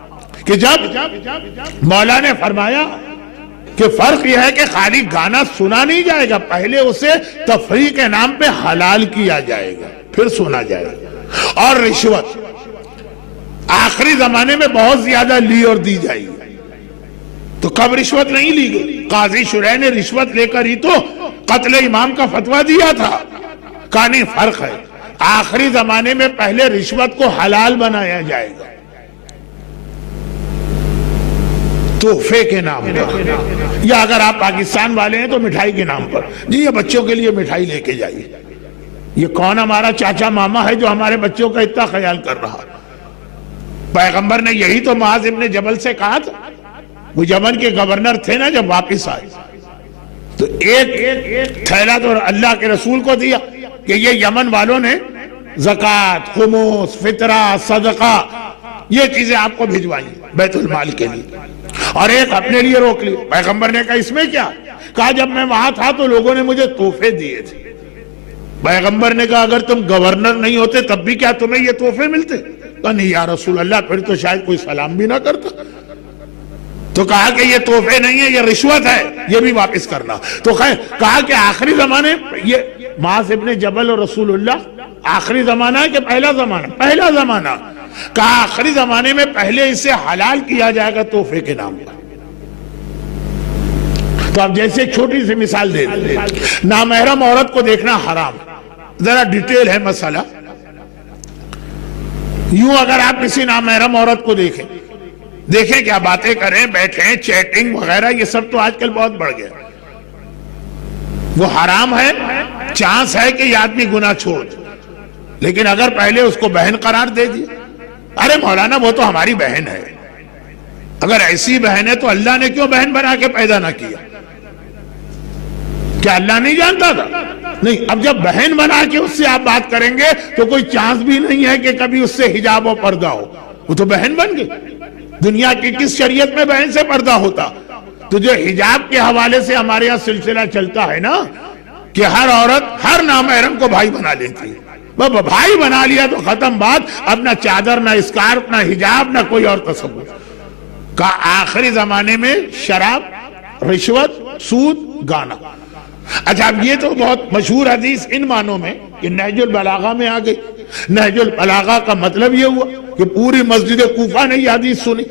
کہ جب مولا نے فرمایا کہ فرق یہ ہے کہ خالی گانا سنا نہیں جائے گا، پہلے اسے تفریح کے نام پہ حلال کیا جائے گا، پھر سنا جائے گا۔ اور رشوت آخری زمانے میں بہت زیادہ لی اور دی جائے گی۔ تو کب رشوت نہیں لی گئی؟ قاضی شرح نے رشوت لے کر ہی تو قتل امام کا فتویٰ دیا تھا۔ کہا نہیں، فرق ہے، آخری زمانے میں پہلے رشوت کو حلال بنایا جائے گا، تحفے کے نام پر، یا اگر آپ پاکستان والے ہیں تو مٹھائی کے نام پر، جی یہ بچوں کے لیے مٹھائی لے کے جائیے۔ یہ کون ہمارا چاچا ماما ہے جو ہمارے بچوں کا اتنا خیال کر رہا؟ پیغمبر نے یہی تو معاذ ابن جبل سے کہا تھا، وہ یمن کے گورنر تھے نا، جب واپس آئے تو ایک تھیلا تو اللہ کے رسول کو دیا کہ یہ یمن والوں نے زکوٰۃ، خمس، فطرہ، صدقہ یہ چیزیں آپ کو بھجوائی بیت المال کے لیے، اور ایک اپنے لیے روک لی۔ پیغمبر نے کہا اس میں کیا؟ کہا جب میں وہاں تھا تو لوگوں نے مجھے تحفے دیے تھے۔ پیغمبر نے کہا اگر تم گورنر نہیں ہوتے تب بھی کیا تمہیں یہ تحفے ملتے؟ کہا نہیں یا رسول اللہ، پھر تو شاید کوئی سلام بھی نہ کرتا۔ تو کہا کہ یہ تحفے نہیں ہے، یہ رشوت ہے، یہ بھی واپس کرنا۔ تو کہا کہ آخری زمانے یہ معاذ ابن جبل اور رسول اللہ آخری زمانہ ہے کہ پہلا زمانہ؟ پہلا زمانہ۔ کہا آخری زمانے میں پہلے اسے حلال کیا جائے گا تحفے کے نام پر۔ تو اب جیسے ایک چھوٹی سی مثال دے دیں، نامحرم عورت کو دیکھنا حرام، ذرا ڈیٹیل ہے مسئلہ۔ یوں اگر آپ کسی نامحرم عورت کو دیکھیں کیا باتیں کریں، بیٹھیں، چیٹنگ وغیرہ، یہ سب تو آج کل بہت بڑھ گیا۔ وہ حرام ہے، چانس ہے کہ یہ آدمی گناہ چھوڑ، لیکن اگر پہلے اس کو بہن قرار دے دی، ارے مولانا وہ تو ہماری بہن ہے، اگر ایسی بہن ہے تو اللہ نے کیوں بہن بنا کے پیدا نہ کیا؟ کیا اللہ نہیں جانتا تھا؟ نہیں۔ اب جب بہن بنا کے اس سے آپ بات کریں گے تو کوئی چانس بھی نہیں ہے کہ کبھی اس سے حجاب و پردہ ہو، وہ تو بہن بن گئی۔ دنیا کی کس شریعت میں بہن سے پردہ ہوتا؟ تو جو حجاب کے حوالے سے ہمارے یہاں سلسلہ چلتا ہے نا کہ ہر عورت ہر نامحرم کو بھائی بنا لیتی ہے، بھائی بنا لیا تو ختم بات، اب نہ چادر، نہ اسکارف، نہ حجاب، نہ کوئی اور تصور۔ کا آخری زمانے میں شراب، رشوت، سود، گانا۔ اچھا اب یہ تو بہت مشہور حدیث ان معنوں میں کہ نہج البلاغہ میں آ گئی۔ نہج البلاغہ کا مطلب یہ ہوا کہ پوری مسجد کوفہ نے یہ حدیث سنی۔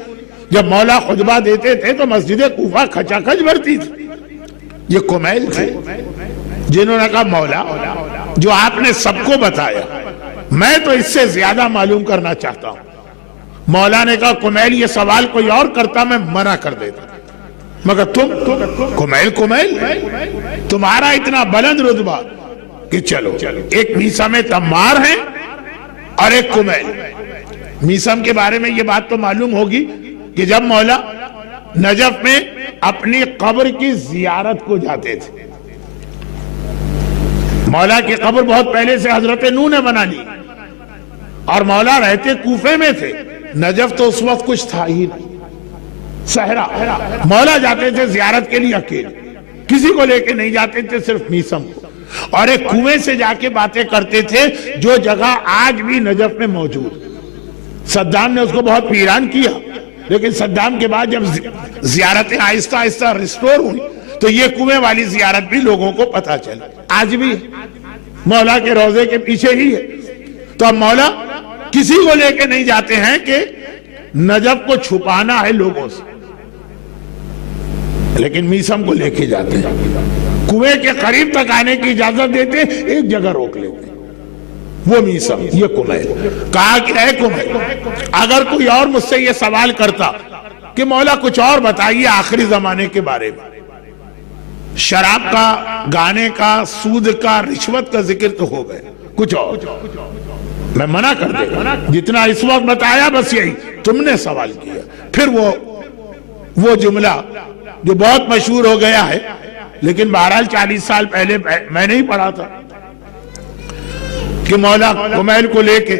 جب مولا خطبہ دیتے تھے تو مسجد کوفہ کھچا کھچ بھرتی تھی۔ یہ کمیل تھے جنہوں نے کہا مولا جو آپ نے سب کو بتایا میں تو اس سے زیادہ معلوم کرنا چاہتا ہوں۔ مولا نے کہا کمیل یہ سوال کوئی اور کرتا میں منع کر دیتا، مگر تم کمیل تمہارا اتنا بلند رتبہ کہ چلو ایک میسم تمار ہیں اور ایک کمیل۔ میسم کے بارے میں یہ بات تو معلوم ہوگی کہ جب مولا نجف میں اپنی قبر کی زیارت کو جاتے تھے، مولا کی قبر بہت پہلے سے حضرت نوح نے بنا لی اور مولا رہتے کوفے میں تھے، نجف تو اس وقت کچھ تھا ہی نہیں، صحرا۔ مولا جاتے تھے زیارت کے لیے اکیلے، کسی کو لے کے نہیں جاتے تھے، صرف میسم کو، اور ایک کنویں سے جا کے باتیں کرتے تھے جو جگہ آج بھی نجف میں موجود۔ صدام نے اس کو بہت ویران کیا، لیکن صدام کے بعد جب زیارتیں آہستہ آہستہ ریسٹور ہوئی تو یہ کنویں والی زیارت بھی لوگوں کو پتہ چلی، آج بھی مولا کے روضے کے پیچھے ہی ہے۔ تو اب مولا کسی کو لے کے نہیں جاتے ہیں کہ نجف کو چھپانا ہے لوگوں سے، لیکن میسم کو لے کے جاتے ہیں، کنویں کے قریب تک آنے کی اجازت دیتے، ایک جگہ روک لیتے، وہ میسم، یہ کمیل۔ کہا کہ اے کمیل اگر کوئی اور مجھ سے یہ سوال کرتا کہ مولا کچھ اور بتائیے آخری زمانے کے بارے میں، شراب کا، گانے کا، سود کا، رشوت کا ذکر تو ہو گئے، کچھ اور میں منع کر دے گا، جتنا اس وقت بتایا بس یہی، تم نے سوال کیا۔ پھر وہ جملہ جو بہت مشہور ہو گیا ہے، لیکن بہرحال 40 سال پہلے میں نہیں پڑھا تھا کہ مولا کمیل کو لے کے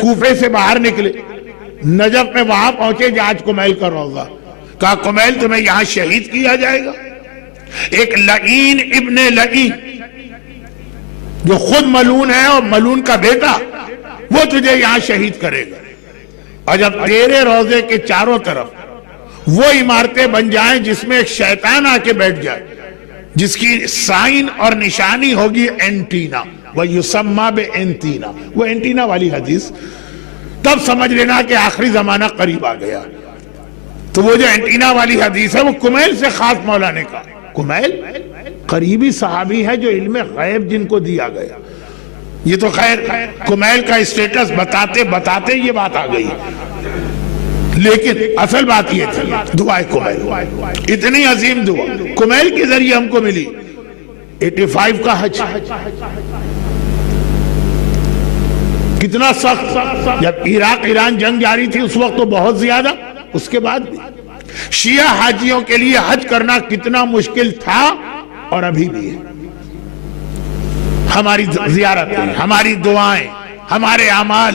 کوفے سے باہر نکلے، نجف میں وہاں پہنچے جہاں کمیل کا روضہ، کہا کمیل تمہیں یہاں شہید کیا جائے گا، ایک لعین ابن لعین جو خود ملون ہے اور ملون کا بیٹا، وہ تجھے یہاں شہید کرے گا، اور جب تیرے روضے کے چاروں طرف وہ عمارتیں بن جائیں جس میں ایک شیطان آ کے بیٹھ جائے، جس کی سائن اور نشانی ہوگی اینٹینا، وَيُسَمَّا بِإَنْتِينَا، وہ اینٹینا والی حدیث، تب سمجھ لینا کہ آخری زمانہ قریب آ گیا۔ تو وہ جو اینٹینا والی حدیث ہے وہ کمیل سے خاص مولا نے کہا، کمیل قریبی صحابی ہے جو علم غیب جن کو دیا گیا، یہ تو خیر کمیل کا اسٹیٹس بتاتے بتاتے یہ بات آ گئی، لیکن اصل بات یہ تھی دعائے کمیل، اتنی عظیم دعا کمیل کے ذریعے ہم کو ملی۔ 85 کا حج کتنا سخت، جب عراق ایران جنگ جاری تھی اس وقت تو بہت زیادہ، اس کے بعد بھی شیعہ حاجیوں کے لیے حج کرنا کتنا مشکل تھا اور ابھی بھی ہے۔ ہماری زیارتیں، ہماری دعائیں، ہمارے اعمال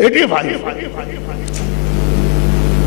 85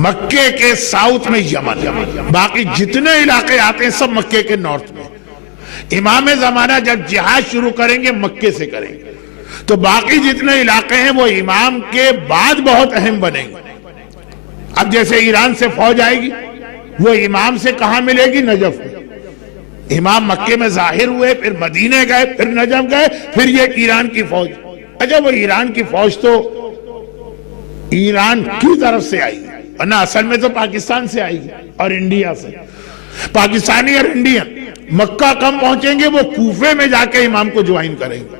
مکے کے ساؤتھ میں یمن، باقی جتنے علاقے آتے ہیں سب مکے کے نارتھ میں۔ امام زمانہ جب جہاد شروع کریں گے مکے سے کریں گے، تو باقی جتنے علاقے ہیں وہ امام کے بعد بہت اہم بنیں گے۔ اب جیسے ایران سے فوج آئے گی، وہ امام سے کہاں ملے گی؟ نجف میں۔ امام مکے میں ظاہر ہوئے، پھر مدینے گئے، پھر نجف گئے، پھر یہ ایران کی فوج۔ اچھا، وہ ایران کی فوج تو ایران کی طرف سے آئی گی، ورنہ اصل میں تو پاکستان سے آئی گی اور انڈیا سے۔ پاکستانی اور انڈین مکہ کم پہنچیں گے، وہ کوفے میں جا کے امام کو جوائن کریں گے۔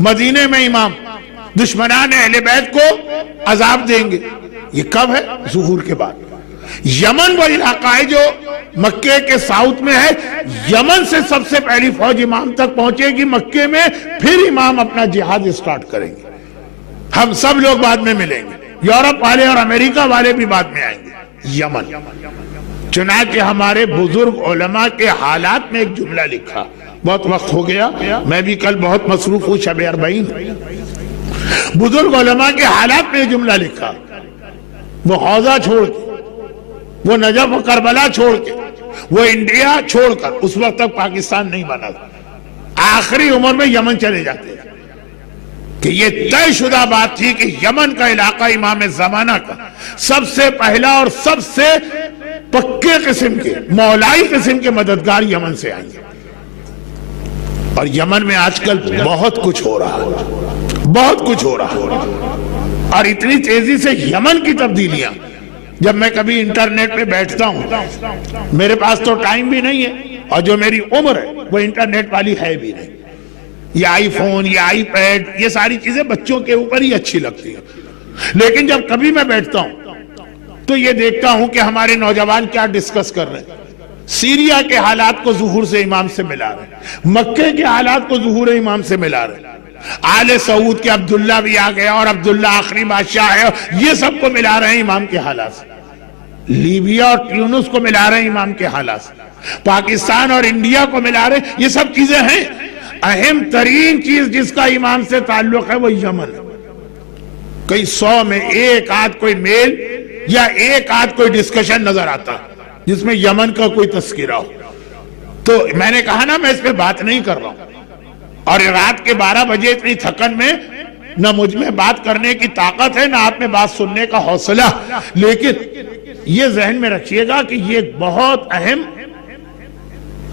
مدینے میں امام دشمنان اہل بیت کو عذاب دیں گے۔ یہ کب ہے؟ ظہور کے بعد۔ یمن وہ علاقہ ہے جو مکے کے ساؤتھ میں ہے، یمن سے سب سے پہلی فوج امام تک پہنچے گی مکے میں، پھر امام اپنا جہاد اسٹارٹ کریں گے۔ ہم سب لوگ بعد میں ملیں گے، یورپ والے اور امریکہ والے بھی بعد میں آئیں گے۔ یمن، چنانچہ ہمارے بزرگ علماء کے حالات میں ایک جملہ لکھا، بہت وقت ہو گیا، میں بھی کل بہت مصروف ہوں شب اربعین۔ بزرگ علماء کے حالات میں ایک جملہ لکھا، وہ حوضہ چھوڑ کے، وہ نجف و کربلا چھوڑ کے، وہ انڈیا چھوڑ کر، اس وقت تک پاکستان نہیں بنا تھا، آخری عمر میں یمن چلے جاتے ہیں کہ یہ طے شدہ بات تھی کہ یمن کا علاقہ امام زمانہ کا سب سے پہلا اور سب سے پکے قسم کے مولائی قسم کے مددگار یمن سے آئیں گے۔ اور یمن میں آج کل بہت کچھ ہو رہا ہے، بہت کچھ ہو رہا ہے، اور اتنی تیزی سے یمن کی تبدیلیاں۔ جب میں کبھی انٹرنیٹ پہ بیٹھتا ہوں، میرے پاس تو ٹائم بھی نہیں ہے، اور جو میری عمر ہے وہ انٹرنیٹ والی ہے بھی نہیں۔ یہ آئی فون، یہ آئی پیڈ، یہ ساری چیزیں بچوں کے اوپر ہی اچھی لگتی ہیں، لیکن جب کبھی میں بیٹھتا ہوں تو یہ دیکھتا ہوں کہ ہمارے نوجوان کیا ڈسکس کر رہے ہیں۔ سیریا کے حالات کو ظہور سے امام سے ملا رہے ہیں، مکے کے حالات کو ظہور امام سے ملا رہے ہیں، آل سعود کے عبداللہ بھی آ گیا اور عبداللہ آخری بادشاہ ہے، یہ سب کو ملا رہے ہیں امام کے حالات سے۔ لیبیا اور ٹیونس کو ملا رہے ہیں امام کے حالات سے، پاکستان اور انڈیا کو ملا رہے ہیں، یہ سب چیزیں ہیں۔ اہم ترین چیز جس کا امام سے تعلق ہے وہ یمن ہے۔ کئی 100 میں ایک آدھ کوئی میل یا ایک آدھ کوئی ڈسکشن نظر آتا جس میں یمن کا کوئی تذکرہ ہو، تو میں نے کہا نا میں اس پہ بات نہیں کر رہا ہوں، اور رات کے 12 بجے اتنی تھکن میں نہ مجھ میں بات کرنے کی طاقت ہے، نہ آپ میں بات سننے کا حوصلہ، لیکن یہ ذہن میں رکھیے گا کہ یہ بہت اہم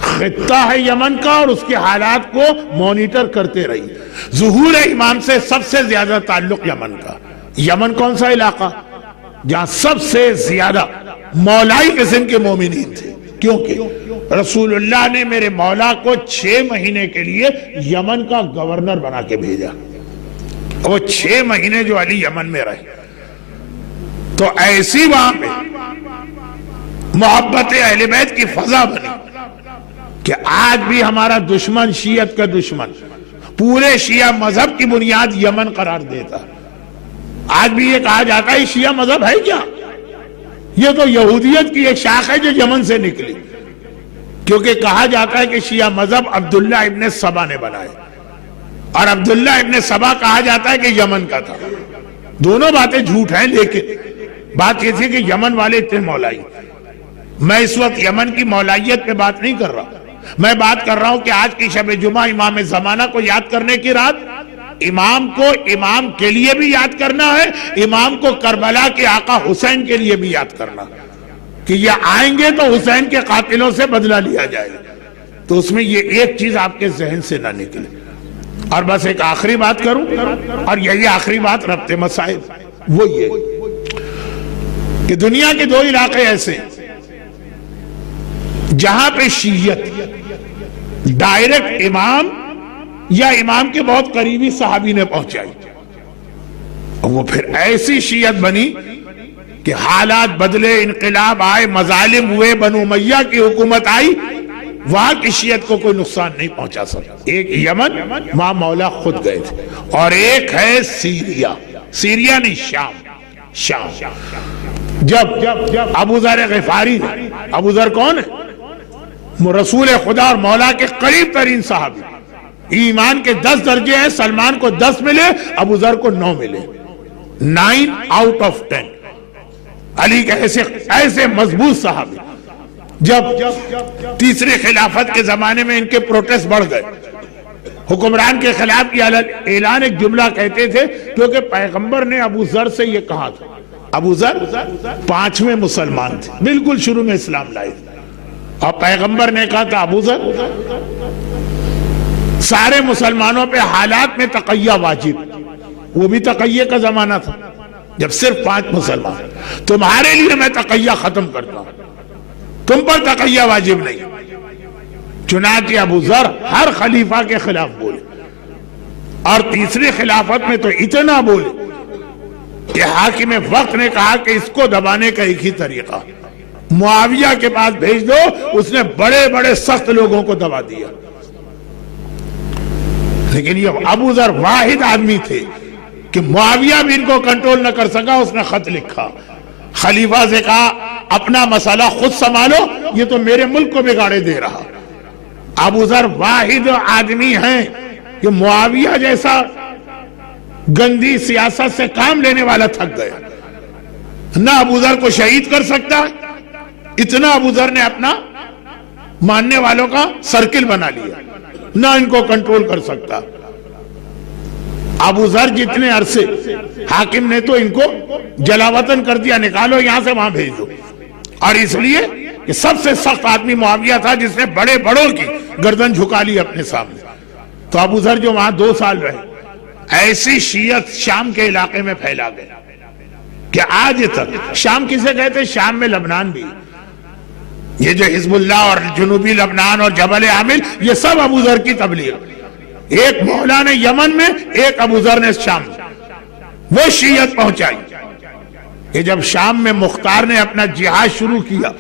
خطہ ہے یمن کا، اور اس کے حالات کو مانیٹر کرتے رہی۔ ظہور امام سے سب سے زیادہ تعلق یمن کا۔ یمن کون سا علاقہ؟ جہاں سب سے زیادہ مولائی قسم کے مومنین تھے، کیونکہ رسول اللہ نے میرے مولا کو 6 مہینے کے لیے یمن کا گورنر بنا کے بھیجا، وہ 6 مہینے جو علی یمن میں رہے، تو ایسی وہاں پہ محبت اہل بیت کی فضا بنی کہ آج بھی ہمارا دشمن، شیعت کا دشمن، پورے شیعہ مذہب کی بنیاد یمن قرار دیتا۔ آج بھی یہ کہا جاتا ہے شیعہ مذہب ہے کیا؟ یہ تو یہودیت کی ایک شاخ ہے جو یمن سے نکلی، کیونکہ کہا جاتا ہے کہ شیعہ مذہب عبداللہ ابن سبا نے بنائے، اور عبداللہ ابن سبا کہا جاتا ہے کہ یمن کا تھا۔ دونوں باتیں جھوٹ ہیں، لیکن بات یہ تھی کہ یمن والے اتنے مولائی۔ میں اس وقت یمن کی مولائیت پہ بات نہیں کر رہا، میں بات کر رہا ہوں کہ آج کی شب جمعہ امام زمانہ کو یاد کرنے کی رات، امام کو امام کے لیے بھی یاد کرنا ہے، امام کو کربلا کے آقا حسین کے لیے بھی یاد کرنا کہ یہ آئیں گے تو حسین کے قاتلوں سے بدلہ لیا جائے گا۔ تو اس میں یہ ایک چیز آپ کے ذہن سے نہ نکلے۔ اور بس ایک آخری بات کروں، اور یہی آخری بات ربط مسائل، وہ یہ کہ دنیا کے 2 علاقے ایسے ہیں جہاں پہ شیعت ڈائریکٹ امام یا امام کے بہت قریبی صحابی نے پہنچائی، وہ پھر ایسی شیعت بنی کہ حالات بدلے، انقلاب آئے، مظالم ہوئے، بنو امیہ کی حکومت آئی، وہاں کی شیعت کو کوئی نقصان نہیں پہنچا سکتا۔ ایک یمن، وہاں مولا خود گئے تھے، اور ایک ہے سیریا، سیریا نہیں شام۔ جب ابو ذر غفاری نے، ابو ذر کون ہے؟ رسول خدا اور مولا کے قریب ترین صحابی، ایمان کے 10 درجے ہیں، سلمان کو 10 ملے، ابو ذر کو 9 ملے، 9 آؤٹ آف 10۔ علی کے ایسے مضبوط صحابی جب تیسری خلافت کے زمانے میں ان کے پروٹیسٹ بڑھ گئے، حکمران کے خلاف کی اعلان ایک جملہ کہتے تھے، کیونکہ پیغمبر نے ابو ذر سے یہ کہا تھا. ابو ذر 5ویں مسلمان تھے، بالکل شروع میں اسلام لائے تھے، اور پیغمبر نے کہا تھا ابو ذر سارے مسلمانوں پہ حالات میں تقیہ واجب. وہ بھی تقیہ کا زمانہ تھا جب صرف 5 مسلمان. تمہارے لیے میں تقیہ ختم کرتا ہوں، تم پر تقیہ واجب نہیں. چنانچہ ابو ذر ہر خلیفہ کے خلاف بولے، اور تیسری خلافت میں تو اتنا بولے کہ حاکم وقت نے کہا کہ اس کو دبانے کا ایک ہی طریقہ، معاویہ کے پاس بھیج دو. اس نے بڑے بڑے سخت لوگوں کو دبا دیا. لیکن یہ ابو ذر واحد آدمی تھے کہ معاویہ بھی ان کو کنٹرول نہ کر سکا. اس نے خط لکھا، خلیفہ سے کہا اپنا مسئلہ خود سنبھالو، یہ تو میرے ملک کو بگاڑے دے رہا. ابو ذر واحد آدمی ہیں کہ معاویہ جیسا گندی سیاست سے کام لینے والا تھک گیا. نہ ابو ذر کو شہید کر سکتا، اتنا ابو ذر نے اپنا ماننے والوں کا سرکل بنا لیا، نہ ان کو کنٹرول کر سکتا. ابو ذر جتنے عرصے حاکم نے تو ان کو جلاوطن کر دیا، نکالو یہاں سے وہاں بھیج دو. اور اس لیے کہ سب سے سخت آدمی معاویہ تھا جس نے بڑے بڑوں کی گردن جھکا لی اپنے سامنے. تو ابو ذر جو وہاں 2 سال رہے، ایسی شیعت شام کے علاقے میں پھیلا گئے کہ آج تک شام کسے کہتے؟ شام میں لبنان بھی، یہ جو حزب اللہ اور جنوبی لبنان اور جبل عامل، یہ سب ابو ذر کی تبلیغ. ایک مولا نے یمن میں، ایک ابو ذر نے شام میں، وہ شیعت پہنچائی. کہ جب شام میں مختار نے اپنا جہاد شروع کیا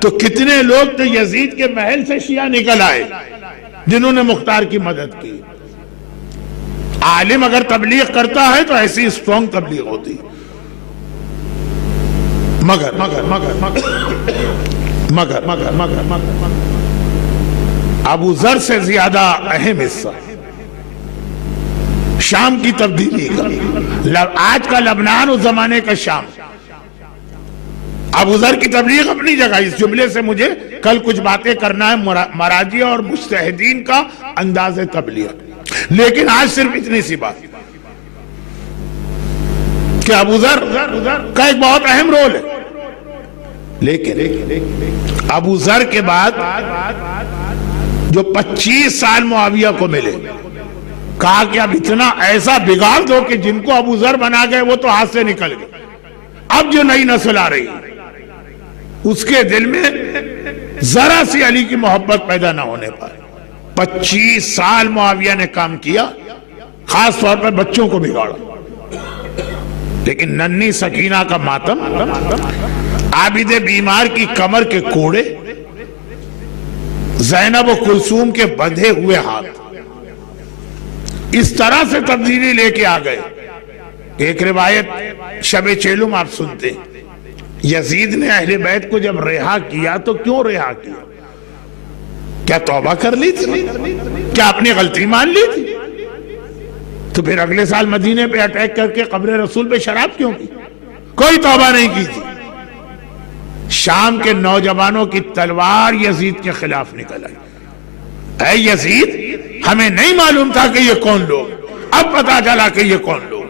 تو کتنے لوگ تو یزید کے محل سے شیعہ نکل آئے جنہوں نے مختار کی مدد کی. عالم اگر تبلیغ کرتا ہے تو ایسی اسٹرانگ تبلیغ ہوتی. مگر ابو ذر سے زیادہ اہم حصہ شام کی تبدیلی کا، آج کا لبنان اس زمانے کا شام. ابو ذر کی تبلیغ اپنی جگہ. اس جملے سے مجھے کل کچھ باتیں کرنا ہے مراجع اور مجتہدین کا انداز تبلیغ، لیکن آج صرف اتنی سی بات کہ ابو ذر کا ایک بہت اہم رول ہے. لیکن ابو ذر کے بعد جو 25 سال معاویہ کو ملے، کہا کہ اب اتنا ایسا بگاڑ دو کہ جن کو ابو ذر بنا گئے وہ تو ہاتھ سے نکل گئے. اب جو نئی نسل آ رہی اس کے دل میں ذرا سی علی کی محبت پیدا نہ ہونے پائے. 25 سال معاویہ نے کام کیا، خاص طور پر بچوں کو بگاڑا. لیکن ننھی سکینہ کا ماتم، عابد بیمار کی کمر کے کوڑے، زینب و کلثوم کے بندھے ہوئے ہاتھ، اس طرح سے تبدیلی لے کے آ گئے. ایک روایت شب چیلم آپ سنتے ہیں، یزید نے اہل بیت کو جب رہا کیا تو کیوں رہا کیا؟ کیا توبہ کر لی تھی؟ کیا اپنی غلطی مان لی تھی؟ تو پھر اگلے سال مدینے پہ اٹیک کر کے قبر رسول پہ شراب کیوں کی؟ کوئی توبہ نہیں کی تھی. شام کے نوجوانوں کی تلوار یزید کے خلاف نکل آئی. اے یزید، ہمیں نہیں معلوم تھا کہ یہ کون لوگ، اب پتا چلا کہ یہ کون لوگ.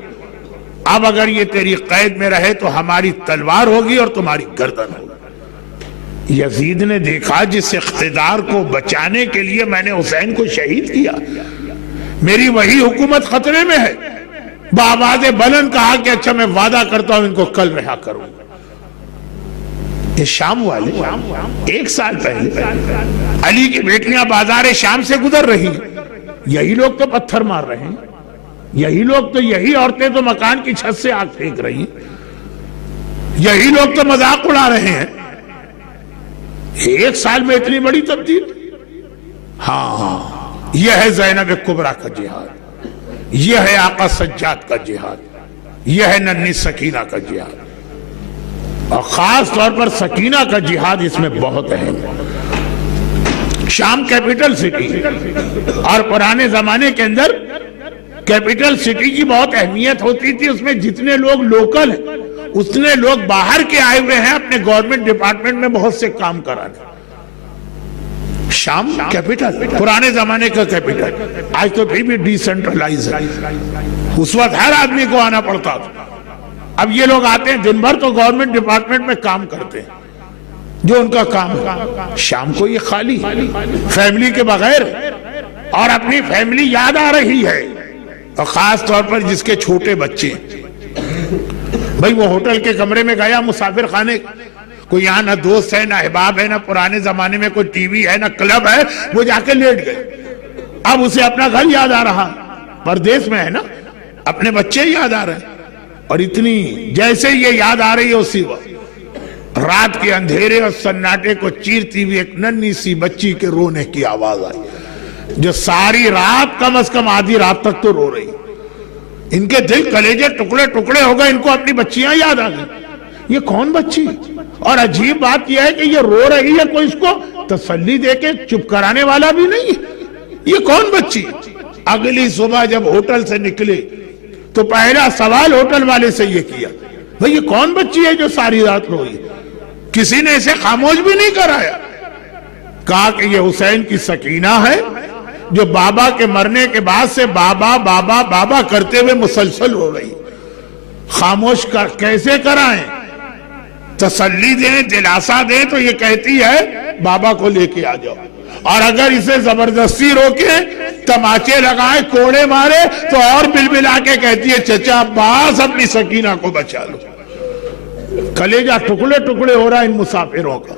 اب اگر یہ تیری قید میں رہے تو ہماری تلوار ہوگی اور تمہاری گردن ہوگی. یزید نے دیکھا جس اقتدار کو بچانے کے لیے میں نے حسین کو شہید کیا، میری وہی حکومت خطرے میں ہے. بآواز بلند کہا کہ اچھا میں وعدہ کرتا ہوں ان کو کل رہا کروں. یہ شام والے 1 سال پہلے علی کی بیٹیاں بازار شام سے گزر رہی ہیں، یہی لوگ تو پتھر مار رہے ہیں، یہی لوگ تو، یہی عورتیں تو مکان کی چھت سے آگ پھینک رہی ہیں، یہی لوگ تو مذاق اڑا رہے ہیں. 1 سال میں اتنی بڑی تبدیلی. ہاں، یہ ہے زینب کبریٰ کا جہاد، یہ ہے آقا سجاد کا جہاد، یہ ہے ننھی سکینہ کا جہاد. اور خاص طور پر سکینہ کا جہاد اس میں بہت اہم ہے. شام کیپٹل سٹی، اور پرانے زمانے کے اندر کیپٹل سٹی کی بہت اہمیت ہوتی تھی. اس میں جتنے لوگ لوکل ہیں اتنے لوگ باہر کے آئے ہوئے ہیں اپنے گورنمنٹ ڈپارٹمنٹ میں بہت سے کام کرانے. شام کیپٹل، پرانے زمانے کا کیپٹل، آج تو بھی ڈی سینٹرلائز ہے. اس وقت ہر آدمی کو آنا پڑتا تھا. اب یہ لوگ آتے ہیں دن بھر تو گورنمنٹ ڈپارٹمنٹ میں کام کرتے ہیں، جو ان کا کام ہے. شام کو یہ خالی فیملی کے بغیر، اور اپنی فیملی یاد آ رہی ہے، اور خاص طور پر جس کے چھوٹے بچے. بھئی وہ ہوٹل کے کمرے میں گیا مسافر خانے، کوئی یہاں نہ دوست ہے، نہ احباب ہے، نہ پرانے زمانے میں کوئی ٹی وی ہے، نہ کلب ہے، وہ جا کے لیٹ گئے. اب اسے اپنا گھر یاد آ رہا، پردیس میں ہے نا، اپنے بچے یاد آ رہے ہیں. اور اتنی جیسے یہ یاد آ رہی ہے اسی وقت رات کے اندھیرے اور سناٹے کو چیرتی ہوئی ایک ننھی سی بچی کے رونے کی آواز آئی، جو ساری رات کم از کم آدھی رات تک تو رو رہی. ان کے دل کلیجے ٹکڑے ٹکڑے ہو گئے، ان کو اپنی بچیاں یاد آ گئی. یہ کون بچی؟ اور عجیب بات یہ ہے کہ یہ رو رہی ہے، کوئی اس کو تسلی دے کے چپ کرانے والا بھی نہیں. یہ کون بچی؟ اگلی صبح جب ہوٹل سے نکلے تو پہلا سوال ہوٹل والے سے یہ کیا، بھئی یہ کون بچی ہے جو ساری رات روئی؟ کسی نے اسے خاموش بھی نہیں کرایا. کہا کہ یہ حسین کی سکینہ ہے، جو بابا کے مرنے کے بعد سے بابا بابا بابا کرتے ہوئے مسلسل ہو رہی. خاموش کیسے کرائیں؟ تسلی دیں، دلاسا دیں تو یہ کہتی ہے بابا کو لے کے آ جاؤ. اور اگر اسے زبردستی روکے، تماچے لگائے، کوڑے مارے تو اور بلبلا کے کہتی ہے چچا عباس اپنی سکینہ کو بچا لو. کلیجہ ٹکڑے ٹکڑے ہو رہا ان مسافروں کا.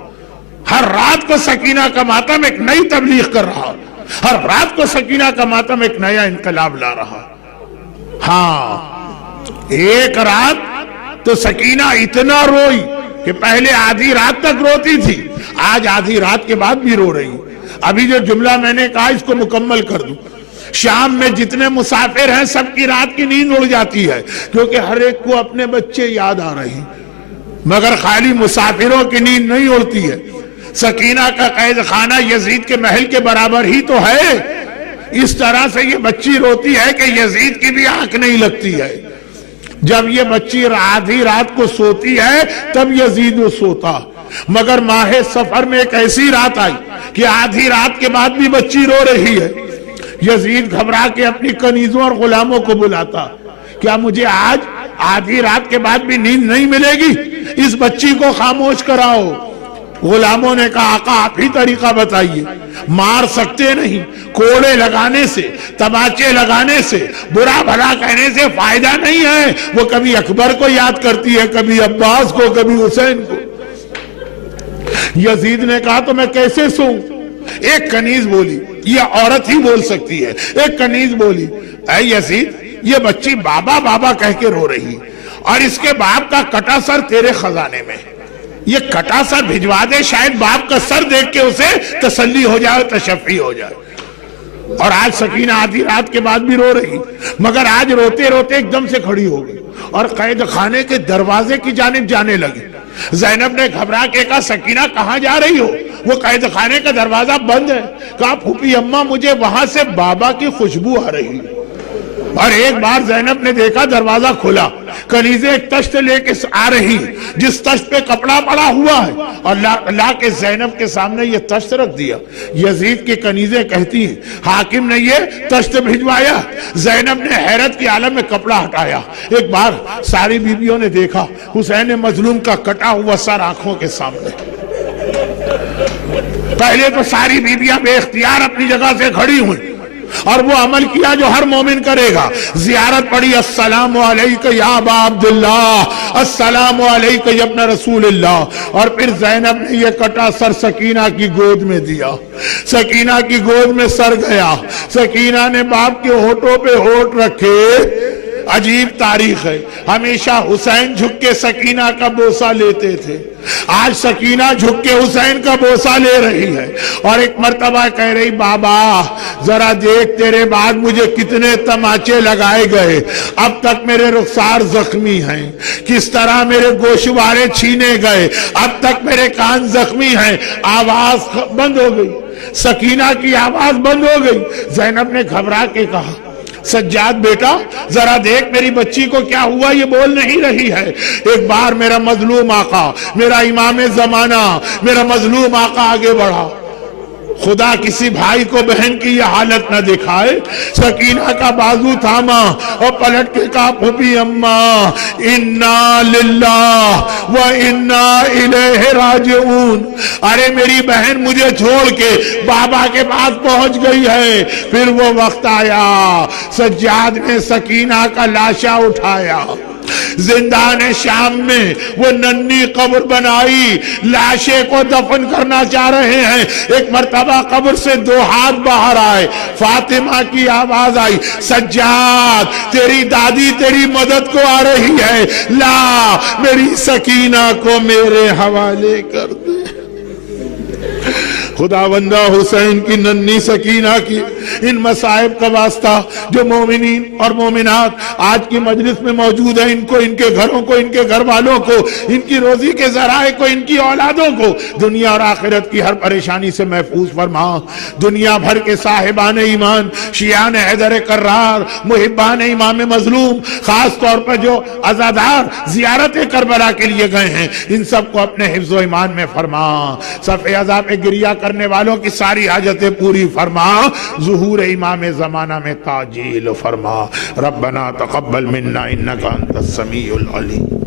ہر رات کو سکینہ کا ماتم ایک نئی تبلیغ کر رہا، ہر رات کو سکینہ کا ماتم ایک نیا انقلاب لا رہا. ہاں، ایک رات تو سکینہ اتنا روئی کہ پہلے آدھی رات تک روتی تھی، آج آدھی رات کے بعد بھی رو رہی. ابھی جو جملہ میں نے کہا اس کو مکمل کر دوں. شام میں جتنے مسافر ہیں سب کی رات کی نیند اڑ جاتی ہے، کیونکہ ہر ایک کو اپنے بچے یاد آ رہے ہیں. مگر خالی مسافروں کی نیند نہیں اڑتی ہے. سکینہ کا قید خانہ یزید کے محل کے برابر ہی تو ہے. اس طرح سے یہ بچی روتی ہے کہ یزید کی بھی آنکھ نہیں لگتی ہے. جب یہ بچی آدھی رات کو سوتی ہے تب یزید وہ سوتا. مگر ماہ سفر میں ایک ایسی رات آئی کہ آدھی رات کے بعد بھی بچی رو رہی ہے. یزید گھبرا کے اپنی کنیزوں اور غلاموں کو بلاتا، کیا مجھے آج آدھی رات کے بعد بھی نیند نہیں ملے گی؟ اس بچی کو خاموش کراؤ. غلاموں نے کہا آقا آپ ہی طریقہ بتائیے. مار سکتے نہیں، کوڑے لگانے سے، تماچے لگانے سے، برا بھلا کہنے سے فائدہ نہیں ہے. وہ کبھی اکبر کو یاد کرتی ہے، کبھی عباس کو، کبھی حسین کو. یزید نے کہا تو میں کیسے سوں؟ ایک کنیز بولی، یہ عورت ہی بول سکتی ہے. ایک کنیز بولی، اے یزید یہ بچی بابا بابا کہہ کے رو رہی، اور اس کے باپ کا کٹا سر تیرے خزانے میں. یہ کٹا سر بھجوا دے، شاید باپ کا سر دیکھ کے اسے تسلی ہو جائے، تشفی ہو جائے. اور آج سکینہ آدھی رات کے بعد بھی رو رہی، مگر آج روتے روتے ایک دم سے کھڑی ہو گئی اور قید خانے کے دروازے کی جانب جانے لگی. زینب نے گھبرا کے کہا سکینہ کہاں جا رہی ہو؟ وہ قید خانے کا دروازہ بند ہے. کہا پھوپھی اماں مجھے وہاں سے بابا کی خوشبو آ رہی. اور ایک بار زینب نے دیکھا دروازہ کھلا، کنیزیں ایک تشت لے کے آ رہی جس تشت پہ کپڑا پڑا ہوا ہے، اور لا کے زینب کے سامنے یہ تشت رکھ دیا. یزید کی کنیزیں کہتی ہیں حاکم نے یہ تشت بھجوایا. زینب نے حیرت کی عالم میں کپڑا ہٹایا. ایک بار ساری بیویوں نے دیکھا حسین مظلوم کا کٹا ہوا سر آنکھوں کے سامنے. پہلے تو ساری بیویاں بے اختیار اپنی جگہ سے کھڑی ہوئی اور وہ عمل کیا جو ہر مومن کرے گا. زیارت پڑھی السلام علیکہ یا ابا عبداللہ، السلام علیکہ یا ابن رسول اللہ. اور پھر زینب نے یہ کٹا سر سکینہ کی گود میں دیا. سکینہ کی گود میں سر گیا. سکینہ نے باپ کے ہونٹوں پہ ہونٹ رکھے. عجیب تاریخ ہے. ہمیشہ حسین جھک کے سکینہ کا بوسہ لیتے تھے، آج سکینہ جھک کے حسین کا بوسہ لے رہی ہے. اور ایک مرتبہ کہہ رہی بابا ذرا دیکھ تیرے بعد مجھے کتنے تماچے لگائے گئے، اب تک میرے رخسار زخمی ہیں، کس طرح میرے گوشوارے چھینے گئے، اب تک میرے کان زخمی ہیں. آواز بند ہو گئی، سکینہ کی آواز بند ہو گئی. زینب نے گھبرا کے کہا سجاد بیٹا ذرا دیکھ میری بچی کو کیا ہوا، یہ بول نہیں رہی ہے۔ ایک بار میرا مظلوم آقا، میرا امام زمانہ، میرا مظلوم آقا آگے بڑھا۔ خدا کسی بھائی کو بہن کی یہ حالت نہ دکھائے۔ سکینہ کا بازو تھاما اور پلٹ کے کہا پھوپھی اماں انا للہ و انا الیہ راجعون۔ ارے میری بہن مجھے چھوڑ کے بابا کے پاس پہنچ گئی ہے۔ پھر وہ وقت آیا، سجاد نے سکینہ کا لاشا اٹھایا، زندان شام میں وہ ننھی قبر بنائی، لاشے کو دفن کرنا چاہ رہے ہیں۔ ایک مرتبہ قبر سے 2 ہاتھ باہر آئے، فاطمہ کی آواز آئی، سجاد تیری دادی تیری مدد کو آ رہی ہے، لا میری سکینہ کو میرے حوالے کر دے۔ خداوندہ حسین کی ننھی سکینہ کی ان مصائب کا واسطہ جو مومنین اور مومنات آج کی مجلس میں موجود ہیں، ان کو، ان کے گھروں کو، ان کے گھر والوں کو، ان کی روزی کے ذرائع کو، ان کی اولادوں کو دنیا اور آخرت کی ہر پریشانی سے محفوظ فرما۔ دنیا بھر کے صاحبان ایمان، شیعان حیدر کرار، محبان امام مظلوم، خاص طور پر جو عزادار زیارت کربلا کے لیے گئے ہیں، ان سب کو اپنے حفظ و ایمان میں فرما۔ صف عزا پہ گریہ کرنے والوں کی ساری حاجتیں پوری فرما۔ ظہور امام زمانہ میں تعجیل فرما۔ ربنا تقبل منا انک انت السمیع العلیم۔